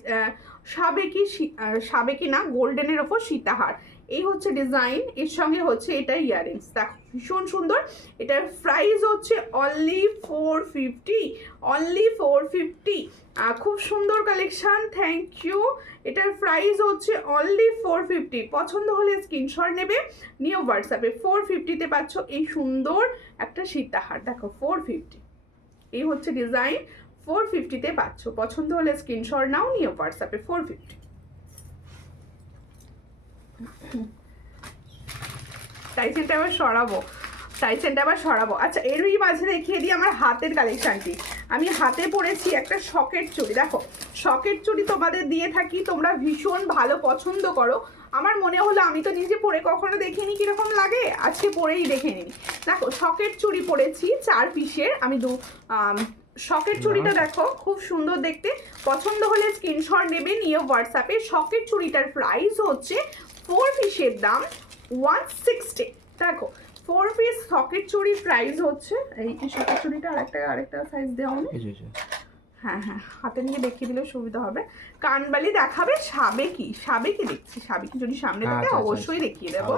সাবেকি না গোল্ডেনের ওপর সীতাহার, এই হচ্ছে ডিজাইন। এর সঙ্গে হচ্ছে এটা ইয়াররিংস, দেখো ভীষণ সুন্দর। এটার প্রাইস হচ্ছে অনলি 450, অনলি 450। খুব সুন্দর কালেকশন, থ্যাংক ইউ। এটার প্রাইস হচ্ছে অনলি 450। পছন্দ হলে স্ক্রিনশট নেবে, নিয়ে হোয়াটসঅ্যাপে। 450-তে পাচ্ছ এই সুন্দর একটা সীতাহার, দেখো 450, এই হচ্ছে ডিজাইন। 450-তে পাচ্ছ, পছন্দ হলে স্ক্রিনশট নাও, নিয়ে হোয়াটসঅ্যাপে। 450। টাইসেনটা আবার সরাবো, টাইসেনটা আবার সরাবো। আচ্ছা এরই মাঝে দেখিয়ে দিই আমার হাতের কালেকশনটি। আমি হাতে পরেছি একটা শকেট চুড়ি, দেখো শকেট চুড়ি তোমাদের দিয়ে থাকি, তোমরা ভীষণ ভালো পছন্দ করো। আমার মনে হলো আমি তো নিজে পরে কখনো দেখিনি কিরকম লাগে, আজকে পরেই দেখে নিই। দেখো শকেট চুড়ি পরেছি 4 পিসের, আমি শকেট চুড়িটা দেখো খুব সুন্দর দেখতে। পছন্দ হলে স্ক্রিনশট নেবে, নিয়ে হোয়াটসঅ্যাপে। শকেট চুড়িটার প্রাইস হচ্ছে 4 পিসের দাম 160। দেখো 4 পিস সকেট চুড়ির প্রাইস হচ্ছে এই সকেট চুড়িটা আরেকটা সাইজ দেওয়া নেই। হ্যাঁ হ্যাঁ, হাতে নিয়ে দেখিয়ে দিলে সুবিধা হবে। কানবালি দেখাবে, সাবেকি দেখছি, সাবেকি যদি সামনে থাকে অবশ্যই দেখিয়ে দেবো।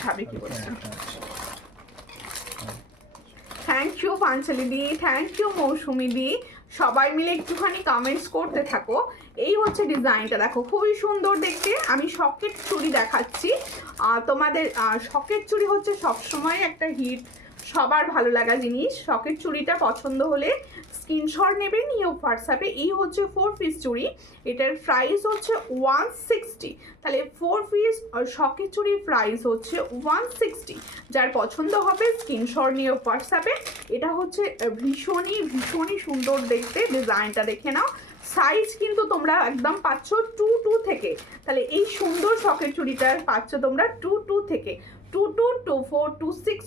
সাবেকি বলছি। থ্যাংক ইউ পাঞ্চালি দি, থ্যাংক ইউ মৌসুমি দি। সবাই মিলে একটুখানি কমেন্টস করতে থাকো। এই হচ্ছে ডিজাইনটা, দেখো খুবই সুন্দর দেখতে। আমি শকেট চুড়ি দেখাচ্ছি তোমাদের। শকেট চুড়ি হচ্ছে সবসময় একটা হিট, সবার ভালো লাগা জিনিস। শকেট চুড়িটা পছন্দ হলে স্ক্রিনশট নেবে, নিয়ে হোয়াটসঅ্যাপে। এই হচ্ছে 4 পিস চুড়ি, এটার প্রাইস হচ্ছে 160। তাহলে 4 পিস শকেট চুড়ির প্রাইস হচ্ছে 160। যার পছন্দ হবে স্ক্রিনশট নিয়ে হোয়াটসঅ্যাপে। এটা হচ্ছে ভীষণই সুন্দর দেখতে, ডিজাইনটা দেখে নাও। সাইজ কিন্তু তোমরা একদম পাচ্ছ 22 থেকে, তাহলে এই সুন্দর শকেট চুড়িটা পাচ্ছ তোমরা 22 থেকে, 22, 24, 26,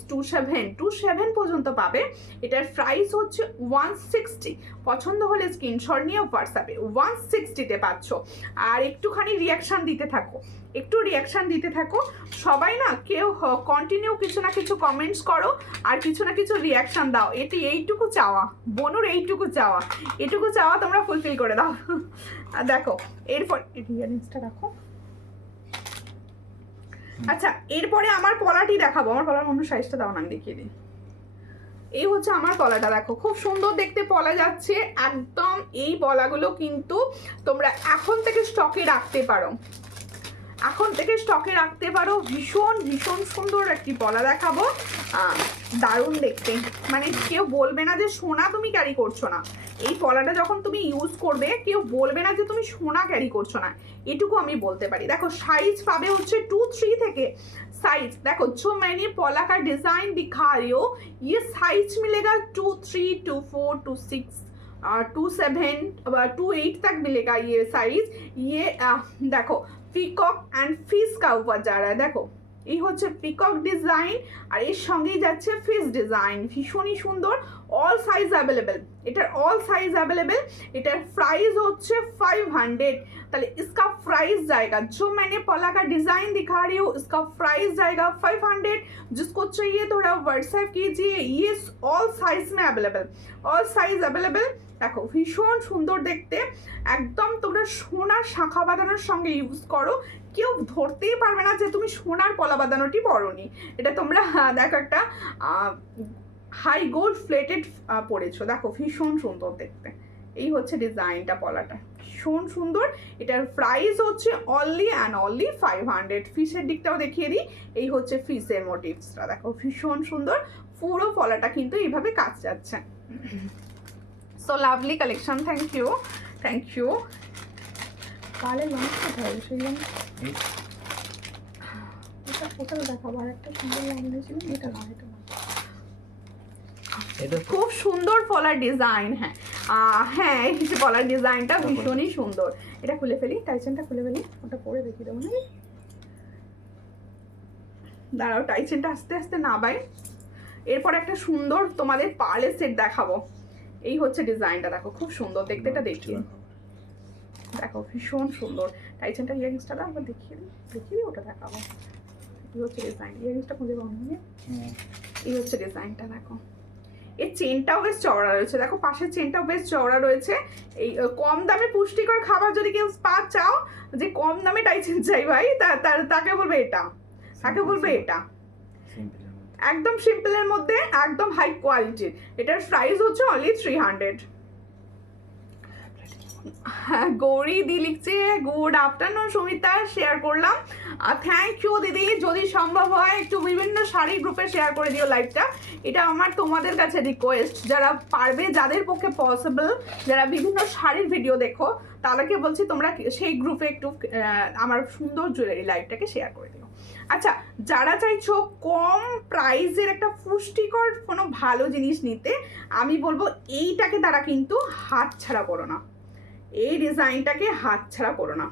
27 পর্যন্ত পাবে। এটার প্রাইস হচ্ছে 160। পছন্দ হলে স্ক্রিনশট নিয়ে হোয়াটসঅ্যাপে 160-তে পাচ্ছ। আর একটুখানি রিয়াকশান দিতে থাকো, একটু রিয়াকশান দিতে থাকো সবাই না, কেউ কন্টিনিউ কিছু না কিছু কমেন্টস করো আর কিছু না কিছু রিয়াকশান দাও। এইটুকু চাওয়া বনুর, এটুকু চাওয়া তোমরা ফুলফিল করে দাও। দেখো এরপর ইয়াররিংসটা রাখো। আচ্ছা এরপরে আমার পলাটি দেখাবো, আমার পলার অন্য সাইজটা দাও না, আমি দেখিয়ে দিই। এই হচ্ছে আমার পলাটা, দেখো খুব সুন্দর দেখতে পলা যাচ্ছে একদম। এই পলাগুলো কিন্তু তোমরা এখন থেকে স্টকে রাখতে পারো, ভীষণ সুন্দর একটি পলা দেখাবো, দারুণ দেখতে। মানে কেউ বলবে না যে সোনা তুমি ক্যারি করছো না। এই পলাটা যখন তুমি ইউজ করবে কেউ বলবে না যে তুমি সোনা ক্যারি করছো না, এটুকু আমি বলতে পারি। দেখো সাইজ পাবে হচ্ছে 2-3 থেকে। साइज देखो जो मैंने पोला का डिजाइन दिखा रही हो ये साइज मिलेगा 2-3, 2-4, 2-6, 2-7, 2-8 तक मिलेगा ये साइज। ये देखो পিকক অ্যান্ড ফিস का ऊपर जा रहा है। देखो এই হচ্ছে পিকক ডিজাইন আর এর সঙ্গেই যাচ্ছে ফিস ডিজাইন, ভীষণই সুন্দর। অল সাইজ अवेलेबल, এটার অল সাইজ अवेलेबल। এটার প্রাইস হচ্ছে 500। তাহলে इसका प्राइस जाएगा, जो मैंने पोला का डिजाइन दिखा रही हूँ इसका प्राइस जाएगा 500। जिसको चाहिए थोड़ा व्हाट्सएप कीजिए, ये ऑल साइज में अवेलेबल, ऑल साइज अवेलेबल। দেখো ভীষণ সুন্দর দেখতে, একদম তোমরা সোনার শাখা বাঁধানোর সঙ্গে ইউজ করো, কেউ ধরতেই পারবে না যে তুমি সোনার পলা বাঁধানোটি পরোনি। এটা তোমরা দেখো একটা হাই গোল্ড প্লেটেড পরেছো, দেখো ভীষণ সুন্দর দেখতে। এই হচ্ছে ডিজাইনটা, পলাটা ভীষণ সুন্দর। এটার প্রাইস হচ্ছে অনলি অ্যান্ড অনলি 500। ফিসের দিকটাও দেখিয়ে দিই, এই হচ্ছে ফিসের মোটিভসটা, দেখো ভীষণ সুন্দর। পুরো পলাটা কিন্তু এইভাবে কাজ যাচ্ছে। So lovely collection, thank you, thank you. কালে লঞ্চ কোথায় সেই লঞ্চ এটা দেখাবো, আর একটা সুন্দর লঞ্চ ছিল, এটা না, এটা না, এটা খুব সুন্দর পলার ডিজাইন। হ্যাঁ হ্যাঁ এই যে পলার ডিজাইনটা ভীষণই সুন্দর। এটা খুলে ফেলি, টাইচেনটা খুলে ফেলি, ওটা পরে দেখিয়ে দেবো না, দাঁড়াও টাইচেনটা আস্তে আস্তে না বাই। এরপর একটা সুন্দর তোমাদের পার্লের সেট দেখাবো। এই হচ্ছে ডিজাইনটা, দেখো খুব সুন্দর দেখতে, এটা দেখিয়ে দেখো ভীষণ সুন্দর। টাইটেনটা ইয়ারিংসটা একবার দেখিয়ে দিই, ওটা দেখাবো। এই হচ্ছে ডিজাইন, ইয়ারিংসটা খুঁজে পাবো না। এই হচ্ছে ডিজাইনটা, দেখো এর চেনটাও বেশ চওড়া রয়েছে, দেখো পাশের চেনটাও বেশ চওড়া রয়েছে। এই কম দামে পুষ্টিকর খাবার যদি কেউ চাও, যে কম দামে টাইটেন চাই ভাই, তাকে বলবে এটা, তাকে বলবে এটা। একদম সিম্পলের মধ্যে একদম হাই কোয়ালিটির। এটার প্রাইস হচ্ছে অনলি 300। হ্যাঁ, গৌরী দি লিখছে গুড আফটারনুন সুমিতা, শেয়ার করলাম। থ্যাংক ইউ দিদি, যদি সম্ভব হয় একটু বিভিন্ন শাড়ি গ্রুপে শেয়ার করে দিও লাইভটা, এটা আমার তোমাদের কাছে রিকোয়েস্ট। যারা পারবে, যাদের পক্ষে পসিবল, যারা বিভিন্ন শাড়ির ভিডিও দেখো, তাদেরকে বলছি তোমরা সেই গ্রুপে একটু আমার সুন্দর জুয়েলারি লাইভটাকে শেয়ার করে দিও। আচ্ছা, যারা চাইছো কম প্রাইসের একটা পুষ্টিকর কোনো ভালো জিনিস নিতে, আমি বলবো এইটাকে তারা কিন্তু হাত ছাড়া করো না, এই ডিজাইনটাকে হাত ছাড়া করো না।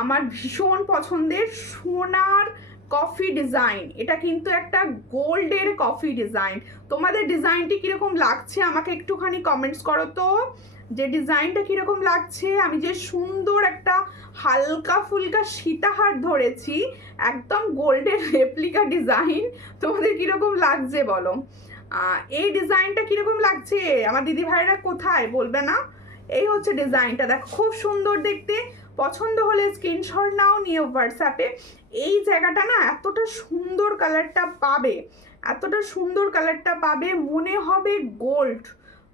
আমার ভীষণ পছন্দের সোনার কফি ডিজাইন, এটা কিন্তু একটা গোল্ডের কফি ডিজাইন। তোমাদের ডিজাইনটি কীরকম লাগছে আমাকে একটুখানি কমেন্টস করো তো, যে ডিজাইনটা কীরকম লাগছে। আমি যে সুন্দর একটা হালকা ফুলকা সীতাহার ধরেছি, একদম গোল্ডের রেপ্লিকা ডিজাইন, তোমাদের কীরকম লাগছে বলো। এই ডিজাইনটা কীরকম লাগছে আমার দিদি ভাইরা, কোথায় বলবে না। এই হচ্ছে ডিজাইনটা, দেখো খুব সুন্দর দেখতে। পছন্দ হলে স্ক্রিনশট নাও, নিয়ে হোয়াটসঅ্যাপে। এই জায়গাটা না এতটা সুন্দর কালারটা পাবে, এতটা সুন্দর কালারটা পাবে, মনে হবে গোল্ড,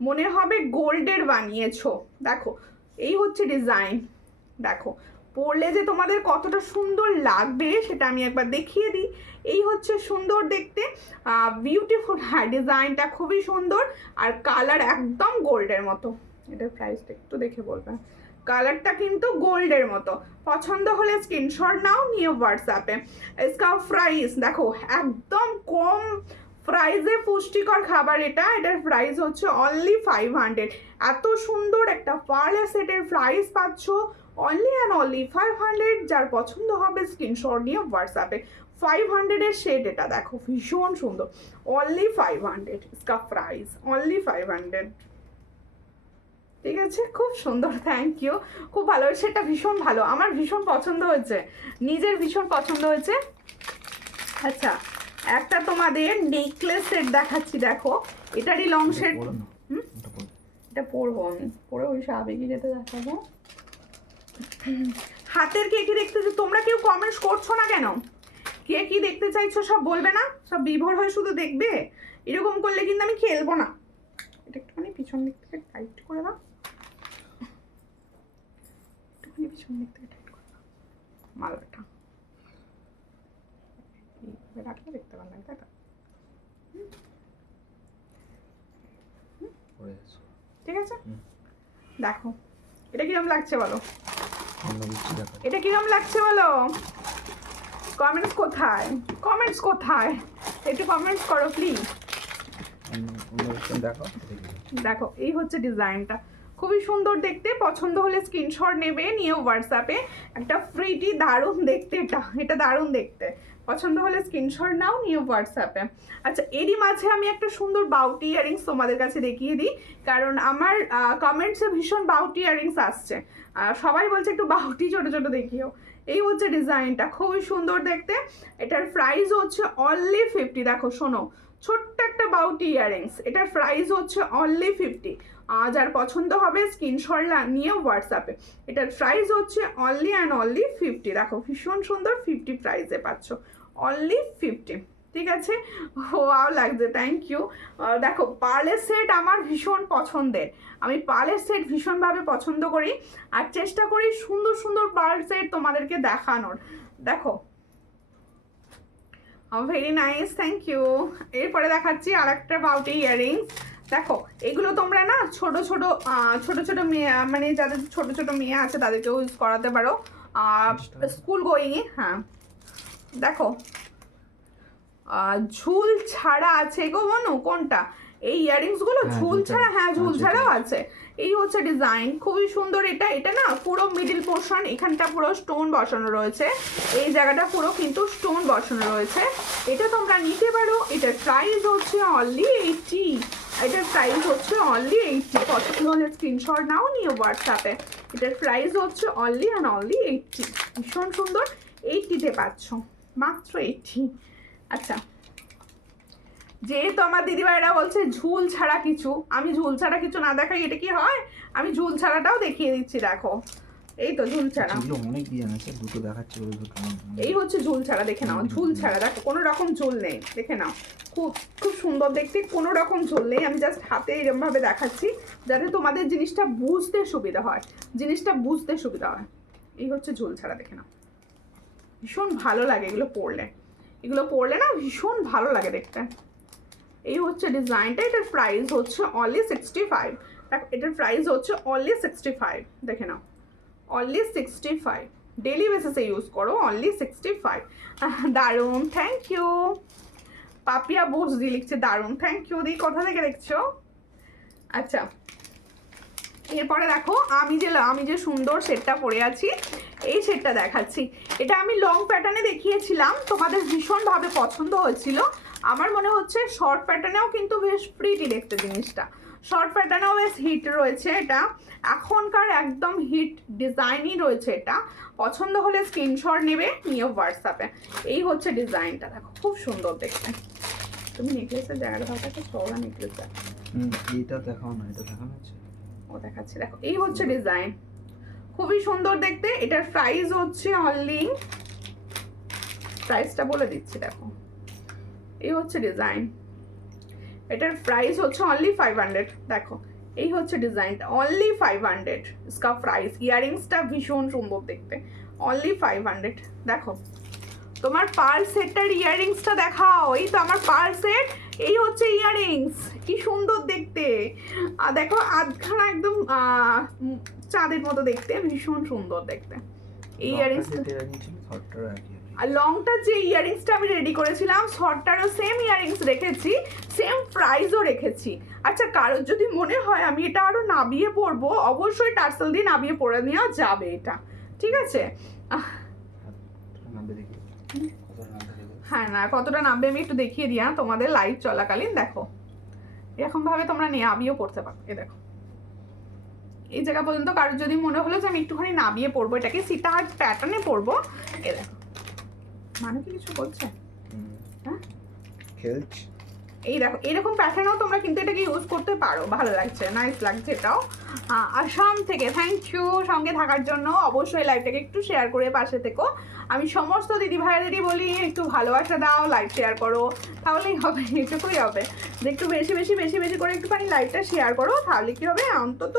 মনে হবে গোল্ডের বানিয়েছো। দেখো এই হচ্ছে ডিজাইন, দেখো পরলে যে তোমাদের কতটা সুন্দর লাগবে সেটা আমি একবার দেখিয়ে দিই। এই হচ্ছে সুন্দর দেখতে, বিউটিফুল। হ্যাঁ, ডিজাইনটা খুবই সুন্দর আর কালার একদম গোল্ডের মতো। এটার প্রাইসটা একটু দেখে বলবেন, কালারটা কিন্তু গোল্ডের মতো। পছন্দ হলে স্ক্রিনশট নাও, নিয়ে হোয়াটসঅ্যাপে। इसका প্রাইস দেখো একদম কম প্রাইসে পুষ্টিকর খাবার এটা, এটার প্রাইস হচ্ছে অনলি 500। এত সুন্দর একটা পার্লার সেটের প্রাইস পাচ্ছ অনলি অ্যান্ড অনলি 500। যার পছন্দ হবে স্ক্রিনশট নিয়ে হোয়াটসঅ্যাপে। 500-এর শেড এটা, দেখো ভীষণ সুন্দর, অনলি 500 इसका প্রাইস, অনলি 500। ঠিক আছে, খুব সুন্দর, থ্যাংক ইউ, খুব ভালো। সেটা ভীষণ ভালো, আমার ভীষণ পছন্দ হয়েছে, নিজের ভীষণ পছন্দ হয়েছে। আচ্ছা, একটা তোমাদের নেকলেস সেট দেখাচ্ছি, দেখো এটারই লং সেট। এটা পরবো আমি, পরে ওই সাবেকি যেতে দেখাবো। হাতের কে কি দেখতে, তোমরা কেউ কমেন্টস করছো না কেন? কে কি দেখতে চাইছো সব বলবে না, সব বিভোর হয়ে শুধু দেখবে। এরকম করলে কিন্তু আমি খেলবো না। এটা একটুখানি পিছন দিক থেকে টাইট করে দাও, একটুখানি পিছন দিক থেকে টাইট করে দাও মালাটা, রাখলে দেখতে পারলাম, তাই তো? ঠিক আছে, দেখো এটা কিরম লাগছে বলো, এটা কিরম লাগছে বলো। কমেন্টস কোথায়, কমেন্টস কোথায়, একটু কমেন্টস করো প্লিজ। দেখো এই হচ্ছে ডিজাইনটা, খুবই সুন্দর দেখতে। পছন্দ হলে স্ক্রিনশট নেবে, নিয়ে হোয়াটসঅ্যাপে। একটা ফ্রিটি, দারুণ দেখতে, এটা দারুণ দেখতে। পছন্দ হলে স্ক্রিনশট নাও, নিয়ে হোয়াটসঅ্যাপে। আচ্ছা, এরই মাঝে আমি একটা সুন্দর বাউটি ইয়ারিংস তোমাদের কাছে দেখিয়ে দিই, কারণ আমার কমেন্টসে ভীষণ বাউটি ইয়ারিংস আসছে, সবাই বলছে একটু বাউটি ছোটো ছোটো দেখিও। এই হচ্ছে ডিজাইনটা, খুবই সুন্দর দেখতে। এটার প্রাইস হচ্ছে অনলি 50। দেখো শোনো, ছোট্ট একটা বাউটি ইয়ারিংস, এটার প্রাইস হচ্ছে অনলি 50। যার পছন্দ হবে স্ক্রিনশট নিয়ে হোয়াটসঅ্যাপে। এটার প্রাইস হচ্ছে অনলি অ্যান্ড অনলি 50। দেখো ভীষণ সুন্দর, 50 প্রাইসে পাচ্ছ, অনলি 50। ঠিক আছে, ওয়াও লাগছে, থ্যাংক ইউ। দেখো পার্লের সেট আমার ভীষণ পছন্দের, আমি পার্লের সেট ভীষণভাবে পছন্দ করি আর চেষ্টা করি সুন্দর সুন্দর পার্ল সেট তোমাদেরকে দেখানোর। দেখো ভেরি নাইস, থ্যাংক ইউ। এরপরে দেখাচ্ছি আর একটা বাউটি ইয়ারিংস। দেখো এগুলো তোমরা না ছোট ছোট মেয়ে, মানে যাদের ছোট ছোট মেয়ে আছে তাদেরকেও ইউজ করাতে পারো স্কুল গোয়িংয়ে। হ্যাঁ দেখো ঝুল ছাড়া আছে গো মনু, কোনটা? এই ইয়ারিংস গুলো হ্যাঁ, ঝুল ঝুল ছাড়া, হ্যাঁ ঝুল ঝুল ছাড়াও ছাড়া। আছে। এই হচ্ছে ডিজাইন, খুবই সুন্দর। এটা না পুরো মিডিল পোর্শন, এখানটা পুরো স্টোন বসানো রয়েছে, এই জায়গাটা পুরো কিন্তু স্টোন বসানো রয়েছে। এটা তোমরা নিতে পারো। এটার প্রাইস হচ্ছে অনলি 80। এটার প্রাইস হচ্ছে অনলি 80। পছন্দ হলে স্ক্রিনশট নাও, নিয়ে হোয়াটসঅ্যাপে। এটার প্রাইস হচ্ছে অনলি অ্যান্ড অনলি 80। ভীষণ সুন্দর, 80-তে পাচ্ছ, মাত্র 80। আচ্ছা, যেহেতু আমার দিদিভাইরা বলছে ঝুল ছাড়া কিছু, আমি ঝুল ছাড়া কিছু না দেখাই এটা কি হয়? আমি ঝুল ছাড়াটাও দেখিয়ে দিচ্ছি, দেখো এই তো ঝুল ছাড়া। এগুলো অনেক ডিজাইন আছে, দুটো দেখাচ্ছি বলে দুটো এই হচ্ছে ঝুল ছাড়া, দেখে নাও ঝুল ছাড়া, দেখো কোনো রকম ঝুল নেই, দেখে নাও খুব খুব সুন্দর দেখতে, কোনো রকম ঝুল নেই। আমি জাস্ট হাতে এরকম ভাবে দেখাচ্ছি যাতে তোমাদের জিনিসটা বুঝতে সুবিধা হয়, জিনিসটা বুঝতে সুবিধা হয়। এই হচ্ছে ঝুল ছাড়া, দেখে নাও ভীষণ ভালো লাগে এগুলো পরলে, এগুলো পরলে না ভীষণ ভালো লাগে দেখতে। এই হচ্ছে ডিজাইনটা, এটার প্রাইস হচ্ছে অনলি 65। দেখো এটার প্রাইস হচ্ছে অনলি 65, দেখে নাও অনলি 65। ডেলি বেসিসে ইউজ করো, অনলি 65। দারুণ, থ্যাংক ইউ। পাপিয়া বোস দি লিখছে দারুণ, থ্যাংক ইউ দি। কোথা থেকে দেখছো? আচ্ছা, এরপরে দেখো আমি যে সুন্দর সেটটা পরে আছি, এই সেটটা দেখাচ্ছি। এটা আমি লং প্যাটার্নে দেখিয়েছিলাম, তোমাদের ভীষণভাবে পছন্দ হয়েছিল। আমার মনে হচ্ছে শর্ট প্যাটার্নেও কিন্তু বেশ প্রিটি দেখতে জিনিসটা, শর্ট প্যাটার্নেও বেশ হিট রয়েছে। এটা এখনকার একদম হিট ডিজাইনই রয়েছে। এটা পছন্দ হলে স্ক্রিনশট নেবে, নিয়ে হোয়াটসঅ্যাপে। এই হচ্ছে ডিজাইনটা, দেখো খুব সুন্দর দেখতে। তুমি নেকলেসের জায়গাটা ভাবো, একটা চওড়া নেকলেস দেখো। এইটা দেখাও না, এটা দেখানো হচ্ছে, ও দেখাচ্ছি, দেখো এই হচ্ছে ডিজাইন, খুবই সুন্দর দেখতে। এটার প্রাইস হচ্ছে অনলি, প্রাইসটা বলে দিচ্ছি, দেখো এই হচ্ছে ডিজাইন, এটার প্রাইস হচ্ছে অনলি 500। দেখো এই হচ্ছে ডিজাইনটা, অনলি 500 इसका প্রাইস। ইয়ারিংসটা ভীষণ সুন্দর দেখতে, অনলি 500। দেখো তোমার পার্ল সেটটার ইয়ারিংসটা দেখাও। এই তো আমার পার্ল সেট, এই হচ্ছে ইয়ারিংস, কি সুন্দর দেখতে। দেখো আধখানা একদম চাঁদের মতো দেখতে, ভীষণ সুন্দর দেখতে। এই ইয়ারিংস আর লংটা যে ইয়ারিংসটা আমি রেডি করেছিলাম, শর্টটারও সেম ইয়ারিংস রেখেছি, সেম প্রাইসও রেখেছি। আচ্ছা, কারোর যদি মনে হয় আমি এটা আরো নাবিয়ে পরবো, অবশ্যই টার্সেল দিয়ে নাবিয়ে পরে নেওয়া যাবে এটা, ঠিক আছে? হ্যাঁ না, কতটা নামবে আমি একটু দেখিয়ে দিই তোমাদের লাইভ চলাকালীন। দেখো এরকম ভাবে তোমরা নাবিয়েও পড়তে পারো। এ দেখো এই জায়গা পর্যন্ত কারোর যদি মনে হলো যে আমি একটুখানি নাবিয়ে পড়বো, এটাকে সিতার প্যাটার্নে পড়বো, এ দেখো। মানে কি কিছু বলছে? হ্যাঁ খেলছি। এই দেখো এরকম প্যাটার্নও তোমরা কিন্তু এটাকে ইউজ করতে পারো, ভালো লাগছে, নাইস লাগছে এটাও। আসাম থেকে থ্যাংক ইউ সঙ্গে থাকার জন্য। অবশ্যই লাইভটাকে একটু শেয়ার করে পাশে থেকো। আমি সমস্ত দিদি ভাইয়াদেরই বলি একটু ভালোবাসা দাও, লাইভ শেয়ার করো, তাহলেই হবে, এটুকুই হবে। যে একটু বেশি বেশি বেশি বেশি করে একটুখানি লাইভটা শেয়ার করো, তাহলে কি হবে, অন্তত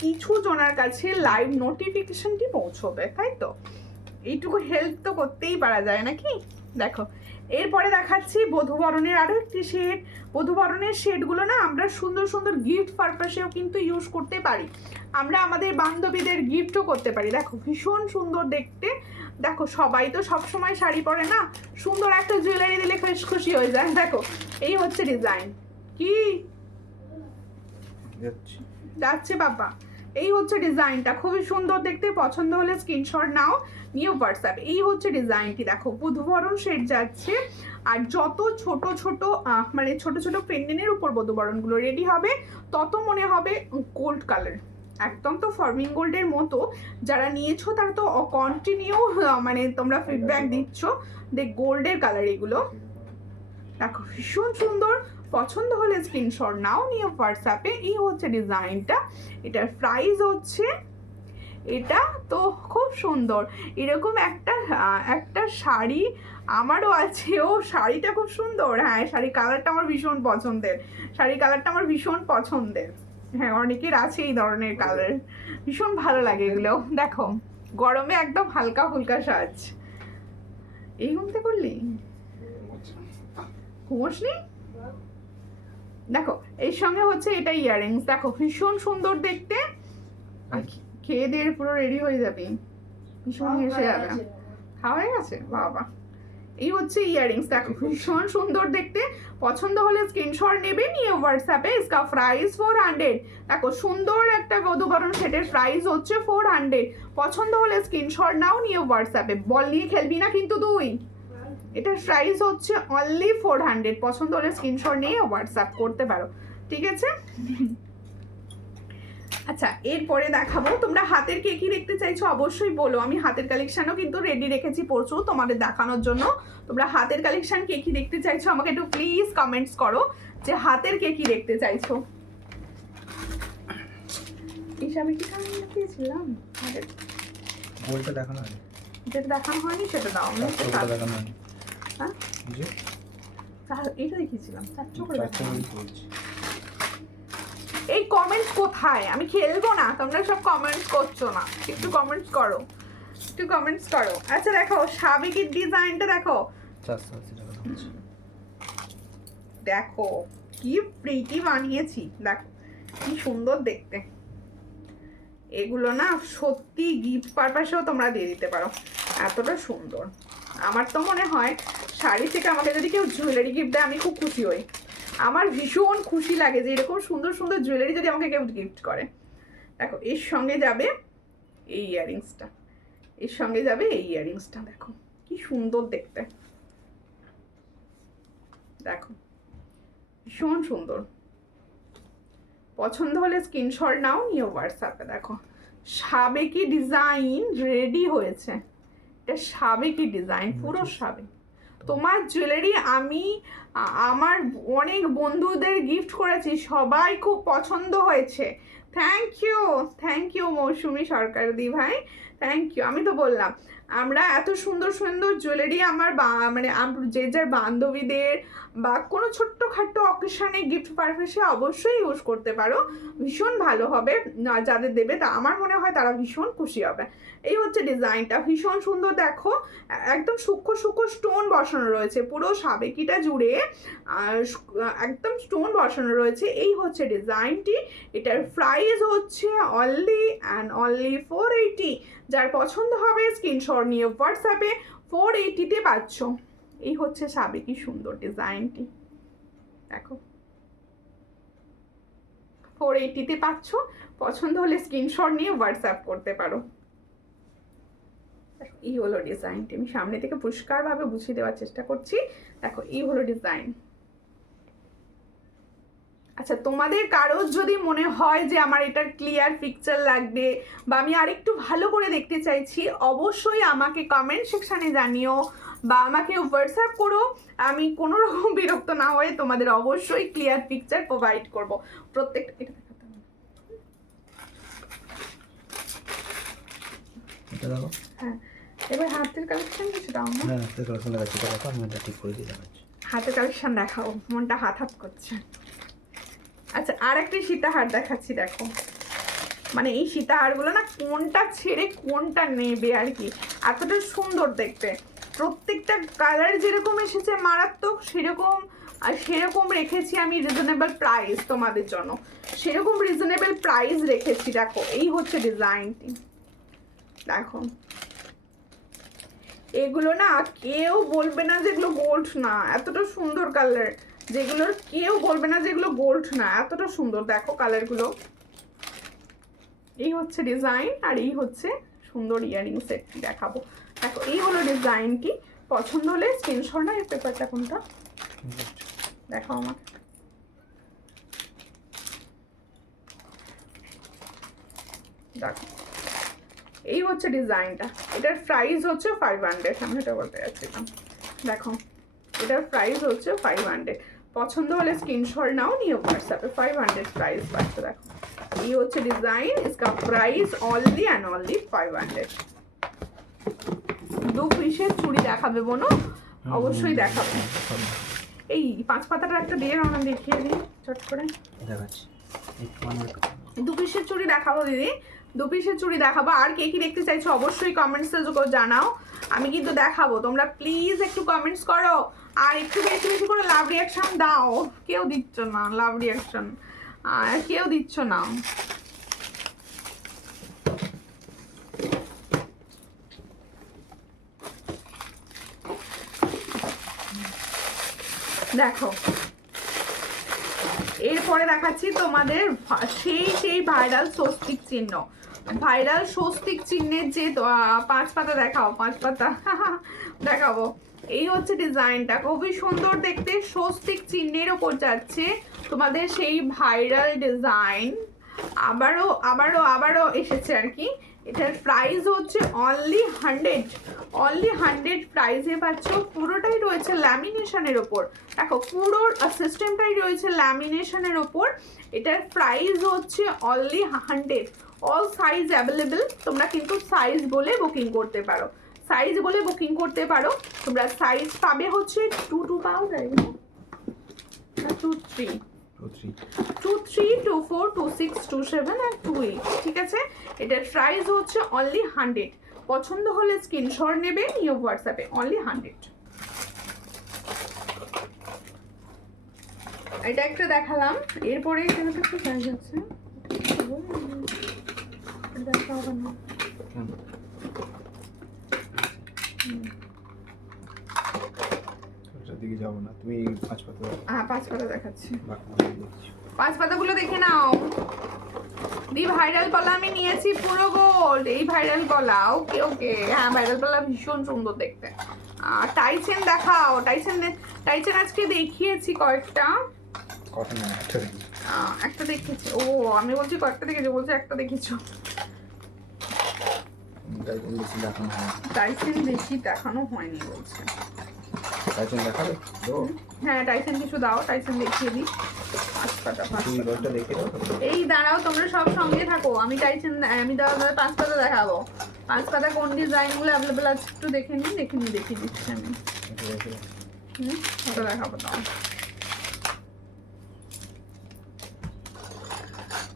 কিছু জনের কাছে লাইভ নোটিফিকেশনটি পৌঁছবে, তাই তো? এইটুকু হেল্প তো করতেই পারা যায় নাকি? দেখো এরপরে দেখাচ্ছি বধূবরণের আরও একটি শেড। বধূবরণের শেডগুলো না আমরা সুন্দর সুন্দর গিফট পারপাসেও কিন্তু ইউজ করতে পারি, আমরা আমাদের বান্ধবীদের গিফটও করতে পারি। দেখো ভীষণ সুন্দর দেখতে। দেখো সবাই তো সবসময় শাড়ি পরে না, সুন্দর একটা জুয়েলারি দিলে বেশ খুশি হয়ে যায়। দেখো এই হচ্ছে ডিজাইন, কি যাচ্ছে বাবা, এই হচ্ছে ডিজাইনটা, খুবই সুন্দর দেখতে। পছন্দ হলে স্ক্রিনশট নাও, নিউ হোয়াটসঅ্যাপ। এই হচ্ছে ডিজাইনটি, দেখো বধূবরণ শেড যাচ্ছে। আর যত ছোট ছোট মানে ছোট ছোট পেন্ডেন্টের উপর বধূবরণগুলো রেডি হবে, তত মনে হবে গোল্ড কালার, একদম তো ফর্মিং গোল্ডের মতো। যারা নিয়েছো তারা তো কন্টিনিউ মানে তোমরা ফিডব্যাক দিচ্ছ যে গোল্ডের কালার এগুলো। দেখো ভীষণ সুন্দর, পছন্দ হলে স্ক্রিনশট নাও, নিয়ে হোয়াটসঅ্যাপে। এই হচ্ছে ডিজাইনটা, এটার প্রাইস হচ্ছে, এটা তো খুব সুন্দর। এরকম একটা শাড়ি আমারও আছে, ও শাড়িটা খুব সুন্দর। হ্যাঁ শাড়ি কালারটা আমার ভীষণ পছন্দের, শাড়ি কালারটা আমার ভীষণ পছন্দের। হ্যাঁ অনেকের আছে এই ধরনের কালার, ভীষণ ভালো লাগে এগুলো। দেখো গরমে একদম হালকা ফুলকা সাজ। এই ঘুমতে করলি, ঘুমোসনি? দেখো এর সঙ্গে হচ্ছে এটা ইয়ারিংস, দেখো ভীষণ সুন্দর দেখতে। খেয়ে দিয়ে পুরো রেডি হয়ে যাবি, ভীষণ হেসে যাবে। খাওয়া হয়ে গেছে বাবা, এই হচ্ছে ইয়ারিংস, দেখো ভীষণ সুন্দর দেখতে। পছন্দ হলে স্ক্রিনশট নেবে, নিয়ে হোয়াটসঅ্যাপে ইসকা প্রাইস 400। দেখো সুন্দর একটা বধূবরণ সেটের প্রাইস হচ্ছে 400। পছন্দ হলে স্ক্রিনশট নাও, নিয়ে হোয়াটসঅ্যাপে। বল নিয়ে খেলবি না কিন্তু তুই। এটার প্রাইস হচ্ছে অনলি 400। পছন্দ হলে স্ক্রিনশট নিয়ে হোয়াটসঅ্যাপ করতে পারো, ঠিক আছে? আচ্ছা, এরপরে দেখাবো। তোমরা হাতের কে কি দেখতে চাইছো অবশ্যই বলো। আমি হাতের কালেকশনও কিন্তু রেডি রেখেছি প্রচুর তোমাদের দেখানোর জন্য। তোমরা হাতের কালেকশন কে কি দেখতে চাইছো আমাকে একটু প্লিজ কমেন্টস করো যে হাতের কে কি দেখতে চাইছো। হিসাবে কি দেখিয়েছিলাম হাতের বলটা দেখানো হয়নি, যেটা দেখানো হয়নি সেটা দাও। আমি দেখানো হয়নি। হ্যাঁ জি, এটা দেখিয়েছিলাম, চার চোখ বলছি। এই কমেন্টস কোথায়? আমি খেলবো না, তোমরা সব কমেন্টস করছো না। একটু কমেন্টস করো, একটু কমেন্টস করো। আচ্ছা দেখো সাবেকির ডিজাইনটা দেখো, 480 টাকা দাম আছে। দেখো কি প্রিটি বানিয়েছি, দেখো কি সুন্দর দেখতে। এগুলো না সত্যি গিফট পারপাসেও তোমরা দিয়ে দিতে পারো, এতটা সুন্দর। আমার তো মনে হয় শাড়ি থেকে আমাকে যদি কেউ জুয়েলারি গিফট দেয় আমি খুব খুশি হই। আমার ভীষণ খুশি লাগে যে এরকম সুন্দর সুন্দর জুয়েলারি যদি আমাকে কেউ গিফট করে। দেখো এর সঙ্গে যাবে এই ইয়ারিংসটা, এর সঙ্গে যাবে এই ইয়ারিংসটা। দেখো কি সুন্দর দেখতে, দেখো ভীষণ সুন্দর। পছন্দ হলে স্ক্রিনশট নাও, নিয়ে হোয়াটসঅ্যাপে। দেখো সাবেকি ডিজাইন রেডি হয়েছে, এটা সাবেকি ডিজাইন, পুরো সাবেক। তোমার জুয়েলারি আমি আমার অনেক বন্ধুদের গিফট করেছি, সবাই খুব পছন্দ হয়েছে। থ্যাংক ইউ মৌসুমী সরকার দি ভাই, থ্যাংক ইউ। আমি তো বললাম আমরা এত সুন্দর সুন্দর জুয়েলারি আমার মানে যে যার বান্ধবীদের বা কোনো ছোট্টখাট্টো অকেশনে গিফট পারপাসে অবশ্যই ইউজ করতে পারো, ভীষণ ভালো হবে। যাদের দেবে তা আমার মনে হয় তারা ভীষণ খুশি হবে। এই হচ্ছে ডিজাইনটা, ভীষণ সুন্দর। দেখো একদম সূক্ষ্ম সূক্ষ্ম স্টোন বসানো রয়েছে পুরো সাবেকিটা জুড়ে, একদম স্টোন বসানো রয়েছে। এই হচ্ছে ডিজাইনটি। এটার প্রাইস হচ্ছে অনলি অ্যান্ড অনলি 480। যার পছন্দ হবে স্ক্রিনশট নিয়ে হোয়াটসঅ্যাপে 480-তে পাচ্ছ। এই হচ্ছে সাবেকি সুন্দর ডিজাইনটি, দেখো 480-তে পাচ্ছ। পছন্দ হলে স্ক্রিনশট নিয়ে হোয়াটসঅ্যাপ করতে পারো। এই হলো ডিজাইনটি, আমি সামনে থেকে পরিষ্কারভাবে বুঝিয়ে দেওয়ার চেষ্টা করছি। দেখো এই হলো ডিজাইন। আচ্ছা তোমাদের কারোর যদি মনে হয় যে আমার এটার ক্লিয়ার পিকচার লাগবে বা আমি আরেকটু ভালো করে দেখতে চাইছি, অবশ্যই আমাকে কমেন্ট সেকশানে জানিও বা আমাকে হোয়াটসঅ্যাপ করো। আমি কোনো রকম বিরক্ত না হয়ে তোমাদের অবশ্যই ক্লিয়ার পিকচার প্রোভাইড করব প্রত্যেকটা। এটা দেখো। হ্যাঁ, এবার হাতের কালেকশন কিছু দাও না। হ্যাঁ, হাতের কালেকশন দেখাচ্ছি, দেখো আমি এটা ঠিক করে দিয়ে দেখাচ্ছি। হাতের কালেকশন দেখাও, মনটা হাত করছে। আচ্ছা আর একটা সীতাহার দেখাচ্ছি, দেখো মানে এই সীতাহারগুলো না কোনটা ছেড়ে কোনটা নেবে আর কি, এতটা সুন্দর দেখতে। প্রত্যেকটা কালার যেরকম এসেছে মারাত্মক, সেরকম রেখেছি আমি রিজনেবল প্রাইস তোমাদের জন্য, সেরকম রিজনেবল প্রাইস রেখেছি। দেখো এই হচ্ছে ডিজাইনটি, দেখো এগুলো না কেউ বলবে না যেগুলো গোল্ড না, এতটা সুন্দর কালার। যেগুলোর কেউ বলবে না যেগুলো গোল্ড না, এতটা সুন্দর। দেখো কালারগুলো। এই হচ্ছে ডিজাইন আর এই হচ্ছে সুন্দর ইয়ারিং সেটটি দেখাবো। দেখো এই হলো ডিজাইনটি। পছন্দ হলে স্ক্রিনশট না, এই পেপারটা কোনটা দেখো আমাকে। দেখো এই হচ্ছে ডিজাইনটা। এটার প্রাইস হচ্ছে 500। আমি এটা বলতে যাচ্ছিলাম, দেখো এটার প্রাইস হচ্ছে 500। পছন্দ হলে স্ক্রিনশট নাও, নিয়ে হোয়াটসঅ্যাপে 500 প্রাইস পাচ্ছ। দেখো এই হচ্ছে ডিজাইন, इसका প্রাইস অনলি অ্যান্ড অনলি 500। দু পিসের চুড়ি দেখাবে বোনো, অবশ্যই দেখাবে। এই 5 পাতাটা একটা দিয়ে আমরা দেখিয়ে দিই চট করে, দেখাচ্ছি। দু পিসের চুড়ি দেখাবো দিদি, 2 পিসের চুড়ি দেখাবো। আর কে কি দেখতে চাইছো অবশ্যই কমেন্টসে জানাও, আমি কিন্তু দেখাবো। তোমরা প্লিজ একটু কমেন্টস করো আর একটু বেশি বেশি করে লাভ রিয়াকশন দাও। কেউ দিচ্ছ না লাভ রিয়াকশন, কেউ দিচ্ছ না। দেখো এরপরে দেখাচ্ছি তোমাদের সেই ভাইরাল স্বস্তিক চিহ্ন। ভাইরাল স্বস্তিক চিহ্নের যে 5 পাতা দেখাও, 5 পাতা দেখাবো। এই হচ্ছে ডিজাইনটা, খুবই সুন্দর দেখতে, স্বস্তিক চিহ্নের ওপর যাচ্ছে তোমাদের সেই ভাইরাল ডিজাইন। আবারও এসেছে আর কি। এটার প্রাইস হচ্ছে অনলি 100 প্রাইসে পাচ্ছ। পুরোটাই রয়েছে ল্যামিনেশনের ওপর, দেখো পুরো সিস্টেমটাই রয়েছে ল্যামিনেশনের ওপর। এটার প্রাইস হচ্ছে অনলি 100। অল সাইজ অ্যাভেলেবেল, তোমরা কিন্তু সাইজ বলে বুকিং করতে পারো, সাইজ বলে বুকিং করতে পারো। তোমরা সাইজ পাবে হচ্ছে 2 পাও, 2 3 2 3 2 4 2 6 2 7 আর 2 8, ঠিক আছে। এটার প্রাইস হচ্ছে অনলি 100। পছন্দ হলে স্ক্রিনশট নেবে, নিয়ে হোয়াটসঅ্যাপে অনলি 100। এটা একটা দেখালাম, এরপরে এখানে তো একটু সাইজ আছে, দেখা হবে না। দিকে যাবো না, তুমি 5 পাতা। হ্যাঁ 5 পাতা দেখাচ্ছি, 5 পাতাগুলো দেখে নাও। দি ভাইরাল কলা আমি নিয়েছি পুরো গোল্ড, এই ভাইরাল কলা। ওকে ওকে, হ্যাঁ ভাইরাল কলা ভীষণ সুন্দর দেখতে। টাইচেন দেখাও, টাইচেন আজকে দেখিয়েছি কয়েকটা। একটা দেখেছি, ও আমি বলছি কয়েকটা দেখেছি, বলছে একটা দেখেছো। টাইসেন বেশি দেখানো হয়নি বলছে। টাইসেন দেখাবে তো? হ্যাঁ টাইসেন কিছু দাও, টাইসেন দেখিয়ে দিই। 5 পাতা, 5 পাতা দেখে দাও। এই দাঁড়াও, তোমরা সব সঙ্গে থাকো, আমি টাইসেন আমি 5 পাতা দেখাবো। 5 পাতা কোন ডিজাইনগুলো অ্যাভেলেবল আছে একটু দেখে দেখিয়ে দিচ্ছি আমি। ওটা দেখাবো দাও।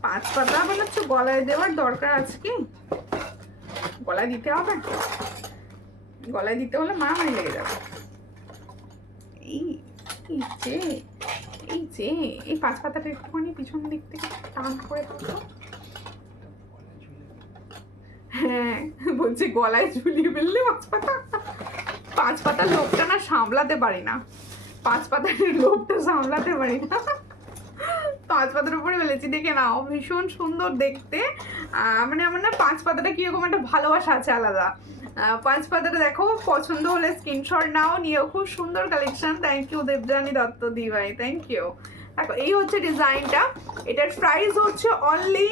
5 পাতা বলে হচ্ছে গলায় দেওয়ার দরকার আছে কি? গলায় দিতে হবে, গলায় দিতে হলে মারামারি লেগে যাবে। এই 5 পাতাটা একটুখানি পিছন দিক থেকে টান করে থাকো। হ্যাঁ বলছি গলায় ঝুলিয়ে ফেললে 5 পাতার লোভটা না সামলাতে পারি না, 5 পাতার লোভটা সামলাতে পারি না। 5 পাতার উপরে ফেলেছি, দেখে নাও ভীষণ সুন্দর দেখতে। মানে আমার না 5 পাতাটা কিরকম একটা ভালোবাসা আছে আলাদা। 5 পাতাটা দেখো, পছন্দ হলে স্ক্রিনশট নাও, নিয়েও খুব সুন্দর collection. Thank you Debjani Dutta দি ভাই, থ্যাংক ইউ। দেখো এই হচ্ছে ডিজাইনটা, এটার প্রাইস হচ্ছে অনলি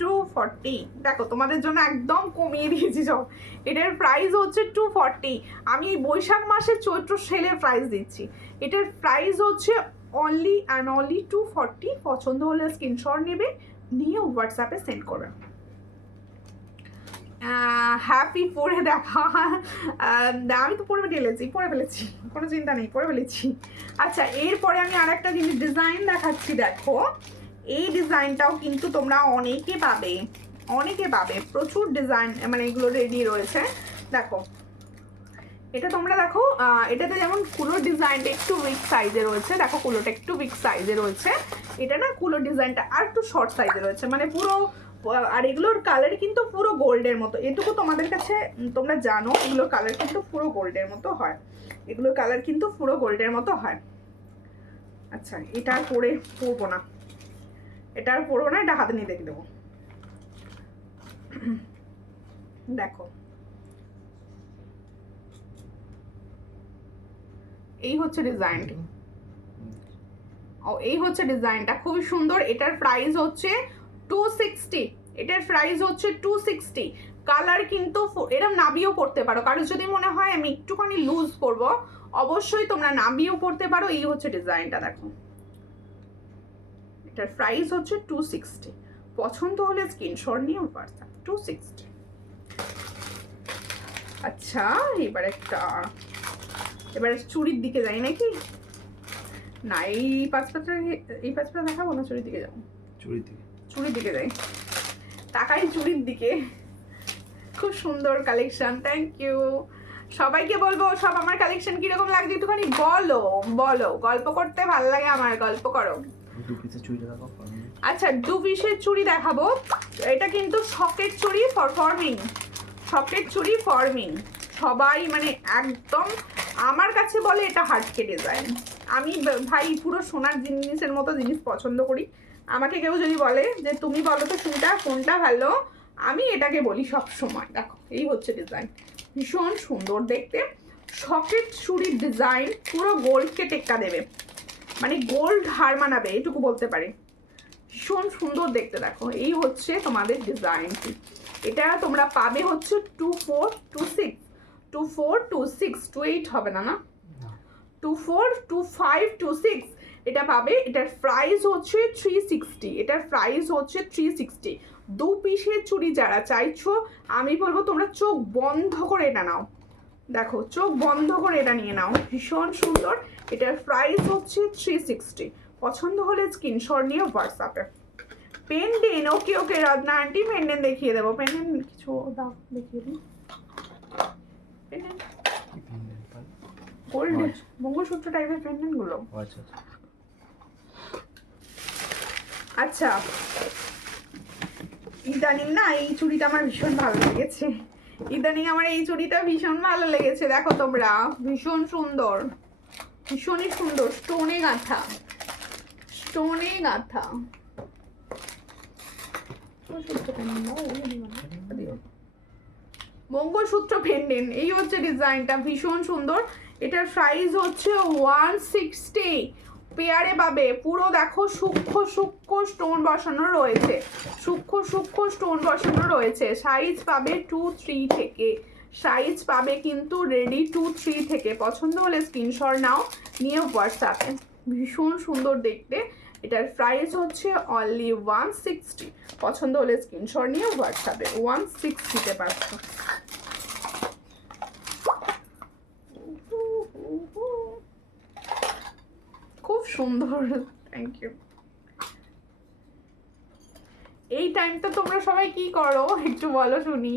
240। দেখো তোমাদের জন্য একদম কমিয়ে দিয়েছি সব। এটার প্রাইস হচ্ছে 240। আমি বৈশাখ মাসে চৈত্র সেলের প্রাইস দিচ্ছি। এটার প্রাইস হচ্ছে অনলি 240। পছন্দ হলে স্ক্রিনশট নেবে, নিয়ে হোয়াটসঅ্যাপে সেন্ড করবে। হ্যাপি পরে দেখা, আমি তো পরে ফেলেছি, কোনো চিন্তা নেই, পরে ফেলেছি। আচ্ছা এরপরে আমি আর একটা জিনিস ডিজাইন দেখাচ্ছি। দেখো এই ডিজাইনটাও কিন্তু তোমরা অনেকে পাবে, প্রচুর ডিজাইন মানে এগুলো রেডি রয়েছে। দেখো এটা তোমরা দেখো, এটাতে যেমন কুলোর ডিজাইনটা একটু উইক সাইজে রয়েছে, দেখো কুলোটা একটু উইক সাইজে রয়েছে। এটা না কুলোর ডিজাইনটা আর একটু শর্ট সাইজে রয়েছে, মানে পুরো। আর এগুলোর কালার কিন্তু পুরো গোল্ডের মতো, এটুকু তোমাদের কাছে তোমরা জানো, এগুলোর কালার কিন্তু পুরো গোল্ডের মতো হয়, এগুলোর কালার কিন্তু পুরো গোল্ডের মতো হয়। আচ্ছা এটা আর পরবো না, এটা হাতে নিয়ে দেখে দেবো। দেখো এই হচ্ছে ডিজাইনটা, এই হচ্ছে ডিজাইনটা খুবই সুন্দর। এটার প্রাইস হচ্ছে 260। এটার প্রাইস হচ্ছে 260। কালার কিন্তু এরকম নাবিও পড়তে পারো, কারো যদি মনে হয় আমি একটুখানি লুজ করব, অবশ্যই তোমরা নাবিও পড়তে পারো। এই হচ্ছে ডিজাইনটা, দেখো এটার প্রাইস হচ্ছে 260। পছন্দ হলে স্ক্রিনশট নিয়ে হোয়াটসঅ্যাপ 260। আচ্ছা এবারে চুড়ির দিকে যাই নাকি? না এই 5 পাতা দেখাবো না, চুড়ির দিকে যাবো। চুড়ির দিকে যাই, টাকাই চুড়ির দিকে। খুব সুন্দর কালেকশন, থ্যাংক ইউ সবাইকে। বলবো সব আমার কালেকশন কিরকম লাগছে একটুখানি বলো, গল্প করতে ভালো লাগে আমার, গল্প করো। আচ্ছা 2 পিসের চুড়ি দেখাবো। এটা কিন্তু সকেট চুড়ি ফরমিং, সবাই মানে একদম আমার কাছে বলে এটা হার্টকে ডিজাইন। আমি ভাই পুরো সোনার জিনিসের মতো জিনিস পছন্দ করি। আমাকে কেউ যদি বলে যে তুমি বলো তো শুনটা কোনটা ভালো, আমি এটাকে বলি সব সময়। দেখো এই হচ্ছে ডিজাইন, ভীষণ সুন্দর দেখতে। সকেট চুড়ির ডিজাইন, পুরো গোল্ডকে টেক্কা দেবে, মানে গোল্ড হার মানাবে এটুকু বলতে পারি। ভীষণ সুন্দর দেখতে। দেখো এই হচ্ছে তোমাদের ডিজাইনটি। এটা তোমরা পাবে হচ্ছে 2426, 2426, 28 হবে না, না 242526 এটা পাবে। এটার প্রাইস হচ্ছে 360, এটার প্রাইস হচ্ছে 360। 2 পিসের চুড়ি যারা চাইছো আমি বলবো তোমরা চোখ বন্ধ করে এটা নাও। দেখো চোখ বন্ধ করে এটা নিয়ে নাও, ভীষণ সুন্দর। এটার প্রাইস হচ্ছে 360। পছন্দ হলে স্ক্রিনশট নিয়ে হোয়াটসঅ্যাপে। পেন্ডেন্ট, ওকে ওকে রত্না আন্টি পেন্ডেন্ট দেখিয়ে দেবো। পেন্ডেন্ট কিছু দাও দেখিয়ে দিই। পেন্ডেন্ট গোল্ড মঙ্গলসূত্র টাইপের পেন্ডেন্ট গুলো। আচ্ছা আচ্ছা। আচ্ছা ইদানিং না এই চুড়িটা আমার ভীষণ ভালো লেগেছে। ইদানিং আমার এই চুড়িটা ভীষণ ভালো লেগেছে। দেখো তোমরা ভীষণ সুন্দর, ভীষণই সুন্দর, স্টোনে গাঁথা, স্টোনে গাঁথা। মঙ্গলসূত্র পেন্ডেন্ট, এই হচ্ছে ডিজাইনটা, ভীষণ সুন্দর। এটার প্রাইস হচ্ছে 160। পেয়ারে পাবে পুরো। দেখো সূক্ষ্ম সূক্ষ্ম স্টোন বসানো রয়েছে, সূক্ষ্ম সূক্ষ্ম স্টোন বসানো রয়েছে। সাইজ পাবে 2-3 থেকে, সাইজ পাবে কিন্তু রেডি 2-3 থেকে। পছন্দ হলে স্ক্রিনশট নাও নিয়ে হোয়াটসঅ্যাপে। ভীষণ সুন্দর দেখতে। এটার প্রাইস হচ্ছে অনলি 160। পছন্দ হলে স্ক্রিনশট নিয়ে হোয়াটসঅ্যাপে 160-তে পাচ্ছ। খুব সুন্দর, থ্যাংক ইউ। এই টাইমটা তোমরা সবাই কি করো একটু বলো শুনি।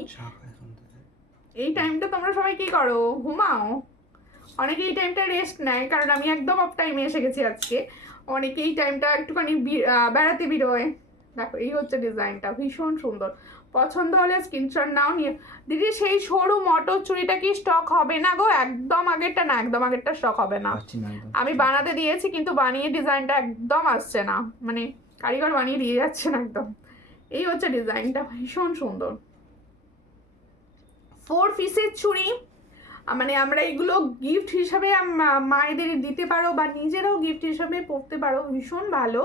এই টাইমটা তোমরা সবাই কি করো? ঘুমাও? অনেকে এই টাইমটা রেস্ট নেয়, কারণ আমি একদম অফ টাইমে এসে গেছি আজকে। অনেকে এই টাইমটা একটুখানি বেড়াতে বেরোয়। দেখো এই হচ্ছে ডিজাইনটা, ভীষণ সুন্দর। পছন্দ হলে স্ক্রিনশট নাও নিয়ে। দিদি সেই সরু মটর চুড়িটা কি স্টক হবে না গো? একদম আগেরটা না, একদম আগেরটা স্টক হবে না। আমি বানাতে দিয়েছি কিন্তু বানিয়ে ডিজাইনটা একদম আসছে না, মানে কারিগর বানিয়ে দিয়ে যাচ্ছে না একদম। এই হচ্ছে ডিজাইনটা, ভীষণ সুন্দর। 4 পিসের চুড়ি, মানে আমরা এগুলো গিফট হিসাবে মায়েদের দিতে পারো বা নিজেরাও গিফট হিসাবে পরতে পারো, ভীষণ ভালো।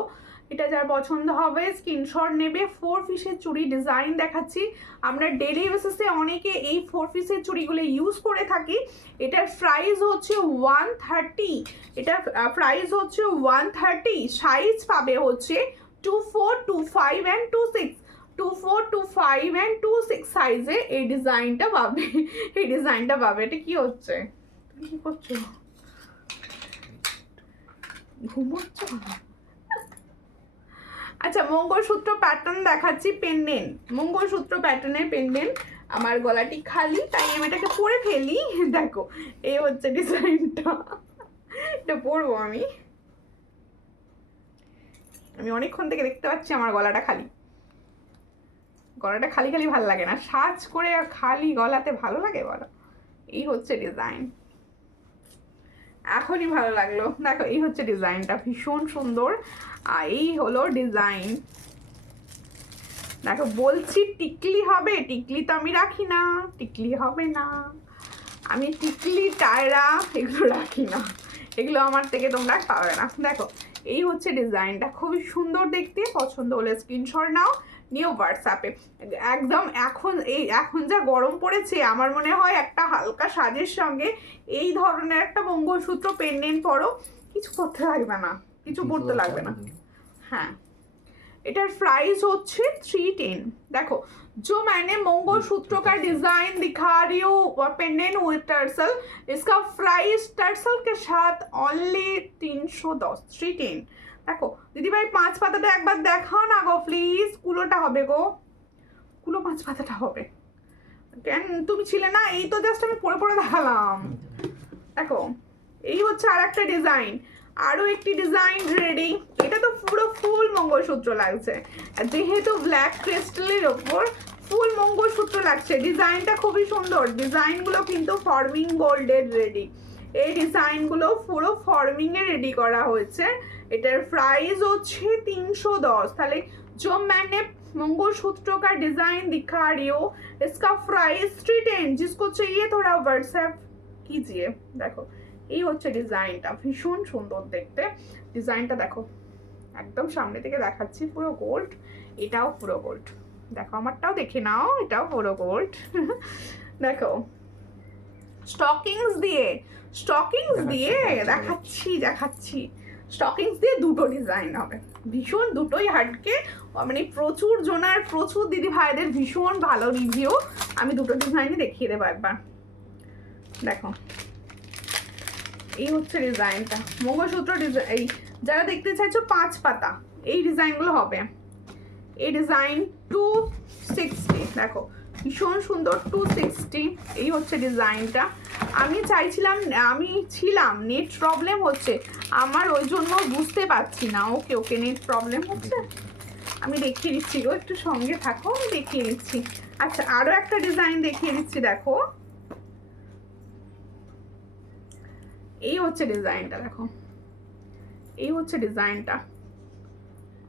এটা যার পছন্দ হবে স্ক্রিনশট নেবে। 4 পিসের চুড়ি ডিজাইন দেখাচ্ছি। আমরা ডেলি বেসিসে অনেকে এই 4 পিসের চুড়িগুলো ইউজ করে থাকি। এটার প্রাইস হচ্ছে 130, এটার প্রাইস হচ্ছে 130। সাইজ পাবে হচ্ছে 24, 25 and 26, 24, 25 and 26 সাইজে এই ডিজাইনটা পাবে। এই ডিজাইনটা পাবে। এটা কি হচ্ছে? তুমি কি করছো? ঘুমোচ্ছ? আচ্ছা মঙ্গলসূত্র প্যাটার্ন দেখাচ্ছি। পেন্ডেন্ট, মঙ্গলসূত্র প্যাটার্নের পেন্ডেন্ট। আমার গলাটি খালি তাই আমি এটাকে পরে ফেলি। দেখো এই হচ্ছে ডিজাইনটা, এটা পরবো আমি। আমি অনেকক্ষণ থেকে দেখতে পাচ্ছি আমার গলাটা খালি। গলাটা খালি খালি ভালো লাগে না, সাজ করে খালি গলাতে ভালো লাগে বলো? এই হচ্ছে ডিজাইন, এখনই ভালো লাগলো। দেখো এই হচ্ছে ডিজাইনটা, ভীষণ সুন্দর। আর এই হলো ডিজাইন। দেখো বলছি টিকলি হবে, টিকলি তো আমি রাখি না, টিকলি হবে না। আমি টিকলি টায়রা এগুলো রাখি না, এগুলো আমার থেকে তোমরা পাবে না। দেখো এই হচ্ছে ডিজাইনটা, খুবই সুন্দর দেখতে। পছন্দ হলে স্ক্রিনশট নাও নিয়ে হোয়াটসঅ্যাপে। একদম এখন যা গরম পড়েছে, আমার মনে হয় একটা হালকা সাজের সঙ্গে এই ধরনের একটা মঙ্গলসূত্র পেন্ডেন্ট পরো, কিছু করতে লাগবে না, কিছু পড়তে লাগবে না। হ্যাঁ এটার প্রাইস হচ্ছে 310। देखो जो मैंने मंगलसूत्र का डिजाइन दिखा रही हूँ पेंडेंट विद टर्सल, इसका प्राइस टर्सल के साथ ओनली 310, 310। देखो दीदी भाई 5 পাতাটা একবার দেখাও না গো প্লিজ। কুলোটা হবে গো, কুলো 5 পাতাটা হবে কেন? তুমি ছিলে না, এই তো জাস্ট আমি পরে পরে দেখালাম। দেখো এই হচ্ছে আরেকটা ডিজাইন, আরো একটি ডিজাইন রেডি। এটা তো পুরো ফুল মঙ্গলসূত্র লাগছে, যেহেতু ব্ল্যাক ক্রিস্টালের ওপর ফুল মঙ্গলসূত্র লাগছে। ডিজাইনটা খুবই সুন্দর, ডিজাইনগুলো কিন্তু ফর্মিং গোল্ডের রেডি। এই ডিজাইনগুলো পুরো ফর্মিং এ রেডি করা হয়েছে। এটার প্রাইস হচ্ছে 310। তাহলে जो मैंने मंगलसूत्र का डिजाइन दिखा रही हूँ इसका प्राइस 310। जिसको चाहिए थोड़ा व्हाट्सएप कीजिए। देखो এই হচ্ছে ডিজাইনটা, ভীষণ সুন্দর দেখতে। ডিজাইনটা দেখো, একদম সামনে থেকে দেখাচ্ছি, পুরো গোল্ড। এটাও পুরো গোল্ড, দেখো আমারটাও দেখে নাও, এটাও পুরো গোল্ড। দেখো স্টকিংস দিয়ে দেখাচ্ছি স্টকিংস দিয়ে দুটো ডিজাইন হবে, ভীষণ দুটোই হাটকে, মানে প্রচুর জনার, প্রচুর দিদি ভাইদের ভীষণ ভালো রিভিউ। আমি দুটো ডিজাইনই দেখিয়ে দেবো একবার। দেখো এই হচ্ছে ডিজাইনটা, মঙ্গলসূত্র ডিজাইন। এই যারা দেখতে চাইছো 5 পাতা, এই ডিজাইনগুলো হবে। এই ডিজাইন 260, দেখো ভীষণ সুন্দর, 260। এই হচ্ছে ডিজাইনটা। আমি ছিলাম নেট প্রবলেম হচ্ছে আমার, ওই জন্য বুঝতে পারছি না। ওকে নেট প্রবলেম হচ্ছে, আমি দেখিয়ে দিচ্ছি গো, একটু সঙ্গে থাকো, আমি দেখিয়ে দিচ্ছি। আচ্ছা আরো একটা ডিজাইন দেখিয়ে দিচ্ছি, দেখো এই হচ্ছে ডিজাইনটা। দেখো এই হচ্ছে ডিজাইনটা,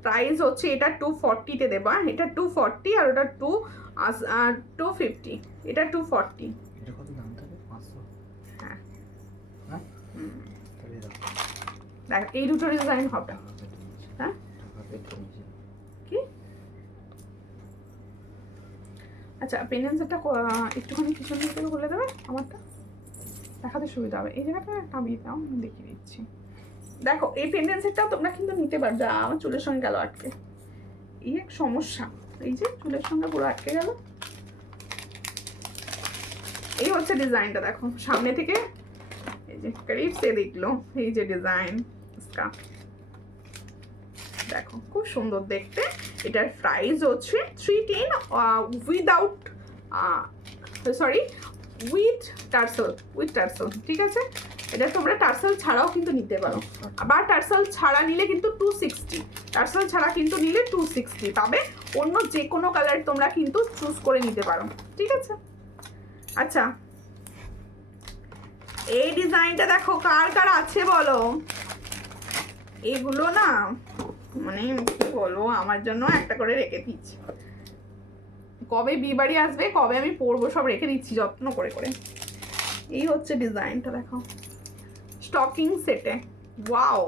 প্রাইস হচ্ছে এটা 240 তে দেবা। এটা 240 আর ওটা 250। এটা 240। এটা কত দাম থাকে? 500। হ্যাঁ হ্যাঁ তাহলে দাও। দেখ এই দুটো ডিজাইন হবে। হ্যাঁ টাকা পেতে নিচে। কি আচ্ছা, পেন্ডেন্টটা একটুখানি পিছন দিক থেকে বলে দেবে, আমারটা দেখাতে সুবিধা হবে। এই জায়গাটা নামিয়ে দাও, আমি দেখিয়ে দিচ্ছি। দেখো এই পেন্ডেন্ট সেটটাও তোমরা কিন্তু নিতে পারো। যা আমার চুলের সঙ্গে গেল আটকে, এই এক সমস্যা, এই যে চুলের সঙ্গে পুরো আটকে গেল। এই হচ্ছে ডিজাইনটা, দেখো সামনে থেকে, এই যে করিব সে দেখলো, এই যে ডিজাইন इसका, দেখো খুব সুন্দর দেখতে। এটার প্রাইস হচ্ছে 310 উইদাউট উইথ টার্সেল। ঠিক আছে, এটা তোমরা টার্সেল ছাড়াও কিন্তু নিতে পারো, আবার টার্সেল ছাড়া নিলে কিন্তু 260। টার্সেল ছাড়া কিন্তু নিলে 260 পাবে। অন্য যে কোনো কালার তোমরা কিন্তু চুজ করে নিতে পারো, ঠিক আছে। আচ্ছা এই ডিজাইনটা দেখো, কার কার আছে বলো। এগুলো না মানে কি বলবো, আমার জন্য একটা করে রেখে দিচ্ছি, কবে বিয়ে বাড়ি আসবে, কবে আমি পরবো, সব রেখে দিচ্ছি যত্ন করে করে। এই হচ্ছে ডিজাইনটা, দেখো স্টকিং সেটে, ওয়াও।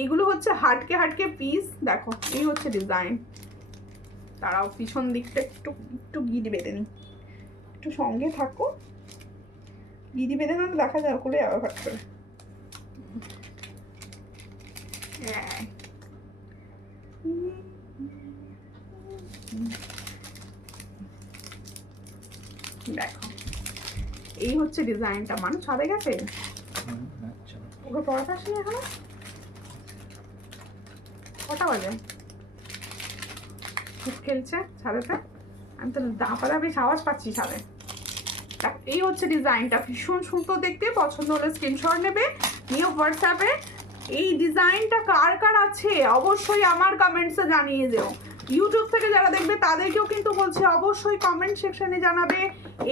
এগুলো হচ্ছে হাটকে পিস। দেখো এই হচ্ছে ডিজাইন। তারাও পিছন দিকটা একটু গিট বেঁধে নি, একটু সঙ্গে থাকো। গিরি বেঁধে না দেখা যায় করে যাবে ভাট করে। দেখো এই হচ্ছে ডিজাইনটা। মানুষ ছাদে গেছে, ওকে পড়াতে আসেনি এখনো, কটা বাজে? খুব খেলছে ছাদেতে, আমি তো দাপাদা বেশ আওয়াজ পাচ্ছি ছাদে। এই হচ্ছে ডিজাইনটা, ভীষণ সুন্দর দেখতে। পছন্দ হলে স্ক্রিনশট নেবে, নিয়ে হোয়াটসঅ্যাপে। এই ডিজাইনটা কার কার আছে অবশ্যই আমার কমেন্টসে জানিয়ে দিও। ইউটিউব থেকে যারা দেখবে তাদেরকেও কিন্তু বলছে অবশ্যই কমেন্ট সেকশনে জানাবে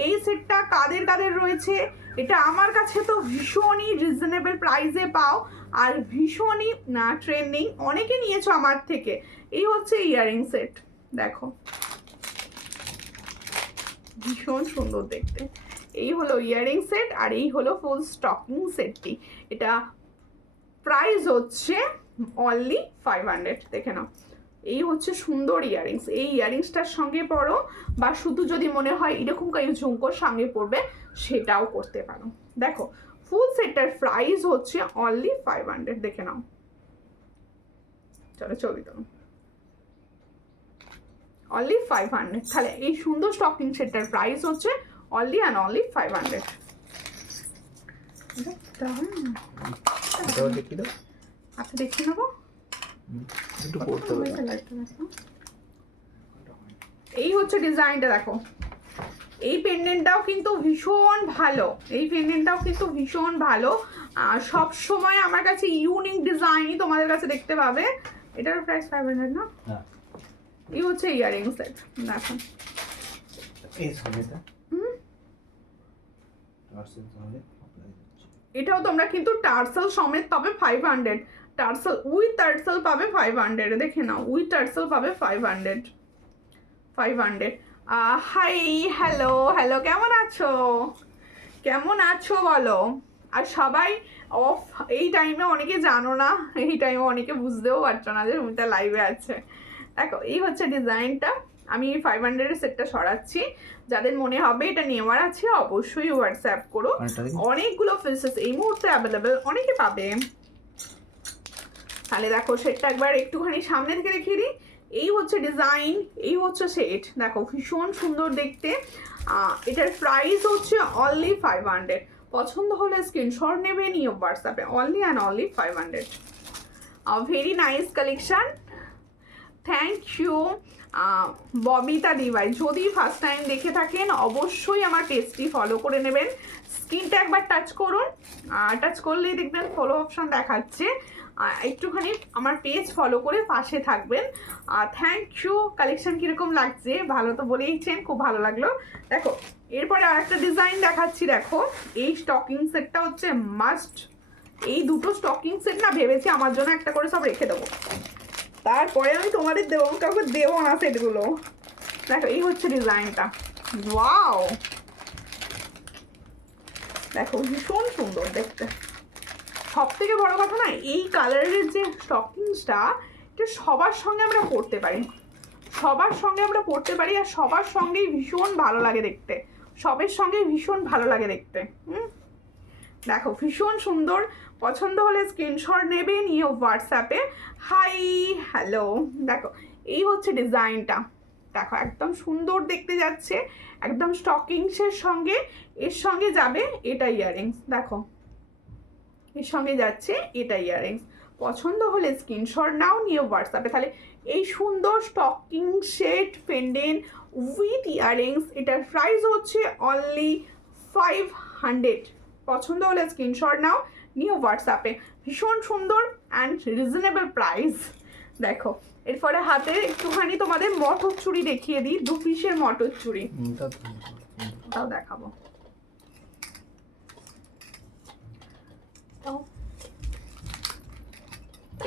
এই সেটটা কাদের কাদের রয়েছে। এটা আমার কাছে তো ভীষণই রিজনেবল প্রাইসে পাও, আর ভীষণই ট্রেন্ডিং, অনেকে নিয়েছো আমার থেকে। এই হচ্ছে ইয়ারিং সেট, দেখো ভীষণ সুন্দর দেখতে। এই হলো ইয়ারিং সেট, আর এই হলো ফুল স্টকিং সেটটি। এটা প্রাইস হচ্ছে অনলি 500। দেখে নাও, এই হচ্ছে সুন্দর ইয়ারিংস। এই ইয়ারিংসটার সঙ্গে পরো, বা শুধু যদি মনে হয় এরকম কিছু ঝুমকোর সঙ্গে পরবে সেটাও করতে পারো। দেখো ফুল সেটটার প্রাইস হচ্ছে অনলি 500। দেখে নাও, চলো ছবি তো অনলি 500। তাহলে এই সুন্দর স্টকিং সেটটার প্রাইস হচ্ছে অনলি অ্যান্ড অনলি 500। আচ্ছা দেখিয়ে নেবো, এই হচ্ছে ডিজাইনটা। দেখো এই পেন্ডেন্টটাও কিন্তু ভীষণ ভালো, এই পেন্ডেন্টটাও কিন্তু ভীষণ ভালো। সব সময় আমার কাছে ইউনিক ডিজাইনই তোমাদের কাছে দেখতে পাবে। এটার প্রাইস 500 না? এই হচ্ছে ইয়ারিং সেট দেখো। এই সমেত টার্সেল সমেত এটাও তোমরা কিন্তু টার্সেল সমেত পাবে 500, টার্সেল উইথ টার্সেল পাবে 500, দেখে নাও উইথ টার্সেল পাবে 500। হাই হ্যালো হ্যালো, কেমন আছো? কেমন আছো বলো? আর সবাই অফ এই টাইমে অনেকে জানো না, এই টাইমে অনেকে বুঝতেও পারছো না যে রুমিতা লাইভে আছে। দেখো এই হচ্ছে ডিজাইনটা, আমি 500-এর সেটটা সরাচ্ছি। যাদের মনে হবে এটা নেওয়ার আছে অবশ্যই হোয়াটসঅ্যাপ করো। অনেকগুলো পিসেস এই মুহূর্তে অ্যাভেলেবেল, অনেকে পাবে। তাহলে দেখো সেটটা একবার একটুখানি সামনে থেকে দেখিয়ে দিই। এই হচ্ছে ডিজাইন, এই হচ্ছে সেট, দেখো ভীষণ সুন্দর দেখতে। এটার প্রাইস হচ্ছে অনলি 500। পছন্দ হলে স্ক্রিনশট নেবে, নিয়ে হোয়াটসঅ্যাপে only and only 500। Very nice collection, thank you Babita দিভাই। যদি ফার্স্ট টাইম দেখে থাকেন অবশ্যই আমার পেজটি ফলো করে নেবেন। স্ক্রিনটা একবার টাচ করুন, টাচ করলেই দেখবেন ফলো অপশন দেখাচ্ছে। একটুখানি আমার পেজ ফলো করে পাশে থাকবেন। Thank you. কালেকশন কীরকম লাগছে? ভালো তো বলেইছেন, খুব ভালো লাগলো। দেখো এরপরে আর একটা ডিজাইন দেখাচ্ছি। দেখো এই স্টকিং সেটটা হচ্ছে মাস্ট। এই দুটো স্টকিং সেট না ভেবেছি আমার জন্য একটা করে সব রেখে দেবো, তারপরে আমি তোমাদের দেবো, কাউকে দেবো না সেটগুলো। দেখো এই হচ্ছে ডিজাইনটা, ওয়াও দেখো ভীষণ সুন্দর দেখতে। সব থেকে বড় কথা না, এই কালারের যে স্টকিংসটা এটা সবার সঙ্গে আমরা পরতে পারি, সবার সঙ্গে আমরা পরতে পারি, আর সবার সঙ্গেই ভীষণ ভালো লাগে দেখতে, সবের সঙ্গে ভীষণ ভালো লাগে দেখতে। দেখো ভীষণ সুন্দর। পছন্দ হলে স্ক্রিনশট নেবে, নিয়ে হোয়াটসঅ্যাপে হাই হ্যালো। দেখো এই হচ্ছে ডিজাইনটা, দেখো একদম সুন্দর দেখতে যাচ্ছে, একদম স্টকিংসের সঙ্গে এর সঙ্গে যাবে এটা ইয়াররিংস। দেখো এর সঙ্গে যাচ্ছে এটা ইয়াররিংস। পছন্দ হলে স্ক্রিনশট নাও, নিয়ে হোয়াটসঅ্যাপে। তাহলে এই সুন্দর stocking set pendant with earrings, এটার প্রাইস হচ্ছে অনলি 500। পছন্দ হলে স্ক্রিনশট নাও, নিয়ে হোয়াটসঅ্যাপে। ভীষণ সুন্দর অ্যান্ড রিজনেবল প্রাইস। দেখো এরপরে হাতে একটুখানি তোমাদের মটর চুড়ি দেখিয়ে দিই, 2 পিসের মটর চুড়ি তাও দেখাবো।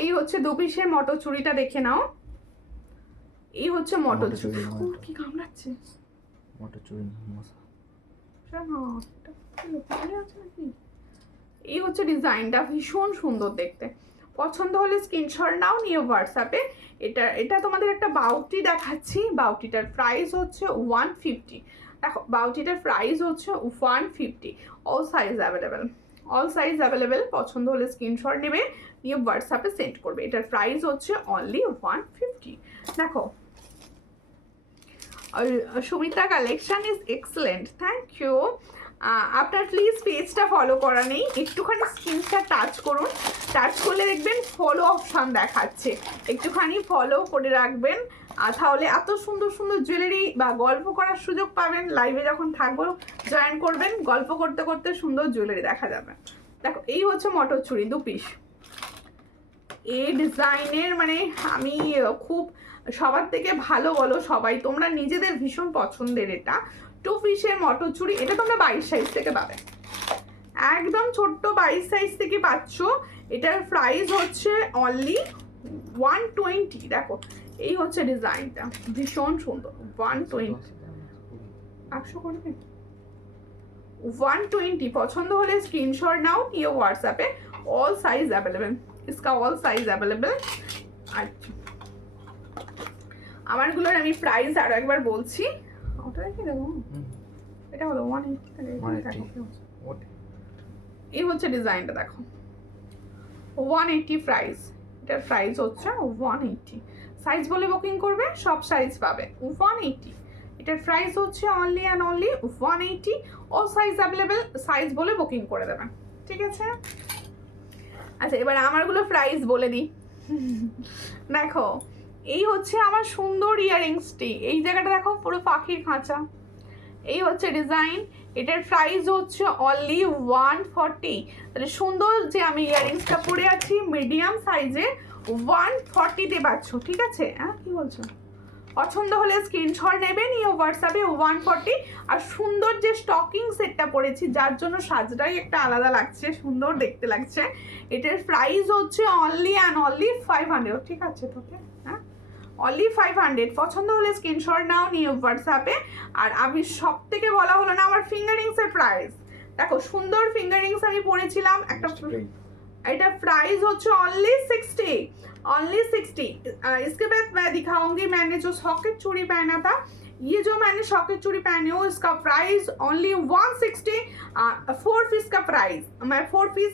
এই হচ্ছে 2 পিসের মটর চুড়িটা, দেখে নাও। এই হচ্ছে মটর চুড়ি। কি কামড়াচ্ছে? মটর চুড়ি মশা। এই হচ্ছে ডিজাইনটা, ভীষণ সুন্দর দেখতে। পছন্দ হলে স্ক্রিনশট নাও, নিয়ে হোয়াটসঅ্যাপে। এটা তোমাদের একটা বাউটি দেখাচ্ছি। বাউটিটার প্রাইস হচ্ছে 150। দেখো বাউটিটার প্রাইস হচ্ছে 150। All size available, all size available. পছন্দ হলে স্ক্রিনশট নেবে, নিয়ে হোয়াটসঅ্যাপে সেন্ড করবে। এটার প্রাইস হচ্ছে অনলি 150। দেখো Sumita collection is excellent, thank you. আপনার প্লিজ পেজটা ফলো করা নেই, একটুখানি স্ক্রিনটা টাচ করুন, টাচ করলে দেখবেন ফলো অপশান দেখাচ্ছে, একটুখানি ফলো করে রাখবেন। তাহলে এত সুন্দর সুন্দর জুয়েলারি বা গল্প করার সুযোগ পাবেন। লাইভে যখন থাকবো জয়েন করবেন, গল্প করতে করতে সুন্দর জুয়েলারি দেখা যাবে। দেখো এই হচ্ছে মটর চুড়ি 2 পিস। এই ডিজাইনের মানে আমি খুব সবার থেকে ভালো বলো সবাই, তোমরা নিজেদের ভীষণ পছন্দের। এটা 2 পিসের মটর চুড়ি, এটা তোমরা 22 সাইজ থেকে পাবে, একদম ছোট্ট 22 সাইজ থেকে পাচ্ছ। এটার প্রাইস হচ্ছে অনলি 120। দেখো এই হচ্ছে ডিজাইনটা, ভীষণ সুন্দর। 120 100 করবে 120। পছন্দ হলে স্ক্রিনশট নাও, নিয়ে হোয়াটসঅ্যাপে। অল সাইজ অ্যাভেলেবেল, इसका অল সাইজ অ্যাভেলেবেল। আচ্ছা আমারগুলোর আমি প্রাইস আরো একবার বলছি। ওটা রেখে দেবো, এটা হলো 180। এই হচ্ছে ডিজাইনটা, দেখো 180 প্রাইস। এটার প্রাইস হচ্ছে 180। সাইজ বলে বুকিং করবে, সব সাইজ পাবে 180। এটার প্রাইস হচ্ছে only and only 180। All size available, size বলে বুকিং করে দেবেন, ঠিক আছে? আচ্ছা এবার আমারগুলো প্রাইস বলে দিই। দেখো এই হচ্ছে আমার সুন্দর ইয়াররিংসটি, এই জায়গাটা দেখো পুরো পাখির খাঁচা। এই হচ্ছে ডিজাইন, এটার প্রাইস হচ্ছে অনলি 140। তাহলে সুন্দর যে আমি ইয়াররিংসটা পরে আছি মিডিয়াম সাইজে 140-তে পাচ্ছ, ঠিক আছে? হ্যাঁ কি বলছো? পছন্দ হলে স্ক্রিনশট নেবেন, নিয়ে হোয়াটসঅ্যাপে 140। আর সুন্দর যে স্টকিং সেটটা পরেছি, যার জন্য সাজটাই একটা আলাদা লাগছে, সুন্দর দেখতে লাগছে। এটার প্রাইস হচ্ছে অনলি অ্যান্ড অনলি 500। ঠিক আছে তোকে, হ্যাঁ অনলি 500। পছন্দ হলে স্ক্রিনশট নাও, নিয়ে হোয়াটসঅ্যাপে। আর আমি সব থেকে বলা হলো না আমার ফিঙ্গারিংসের প্রাইস। দেখো সুন্দর ফিঙ্গারিংস আমি পরেছিলাম একটা, এটা प्राइस होच्छे ओनली 60, ओनली 60। इसके बाद मैं दिखाऊंगी मैंने जो सॉकेट चूड़ी पहना था, ये जो मैंने सॉकेट चूड़ी पहनी हूँ इसका प्राइस ओनली 160। 4 पीस का प्राइस, मैं 4 पीस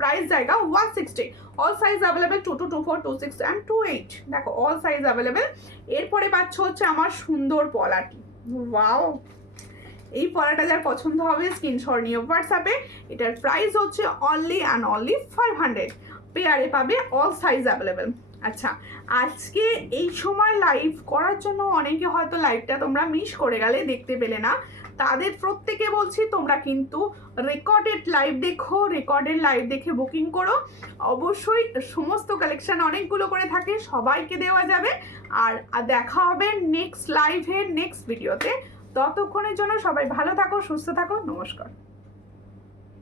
प्राइस जाएगा 160। All size available 22, 24, 26 and 28। देखो ऑल साइज अवेलेबल। এরপরে পাচ্ছ হচ্ছে আমার সুন্দর পলাটি। ওয়াও, এই পলাটা যার পছন্দ হবে স্ক্রিনশট নিয়ে হোয়াটসঅ্যাপে। এটার প্রাইস হচ্ছে অনলি অ্যান্ড অনলি 500। পেয়ারে পাবে, অল সাইজ অ্যাভেলেবেল। আচ্ছা, আজকে এই সময় লাইভ করার জন্য অনেকে হয়তো লাইভটা তোমরা মিস করে গেলে, দেখতে পেলে না, তাদের প্রত্যেকে বলছি তোমরা কিন্তু রেকর্ডেড লাইভ দেখো, রেকর্ডেড লাইভ দেখে বুকিং করো। অবশ্যই সমস্ত কালেকশন অনেকগুলো করে থাকে, সবাইকে দেওয়া যাবে। আর দেখা হবে নেক্সট লাইভে, নেক্সট ভিডিওতে। ততক্ষণের জন্য সবাই ভালো থাকো, সুস্থ থাকো, নমস্কার।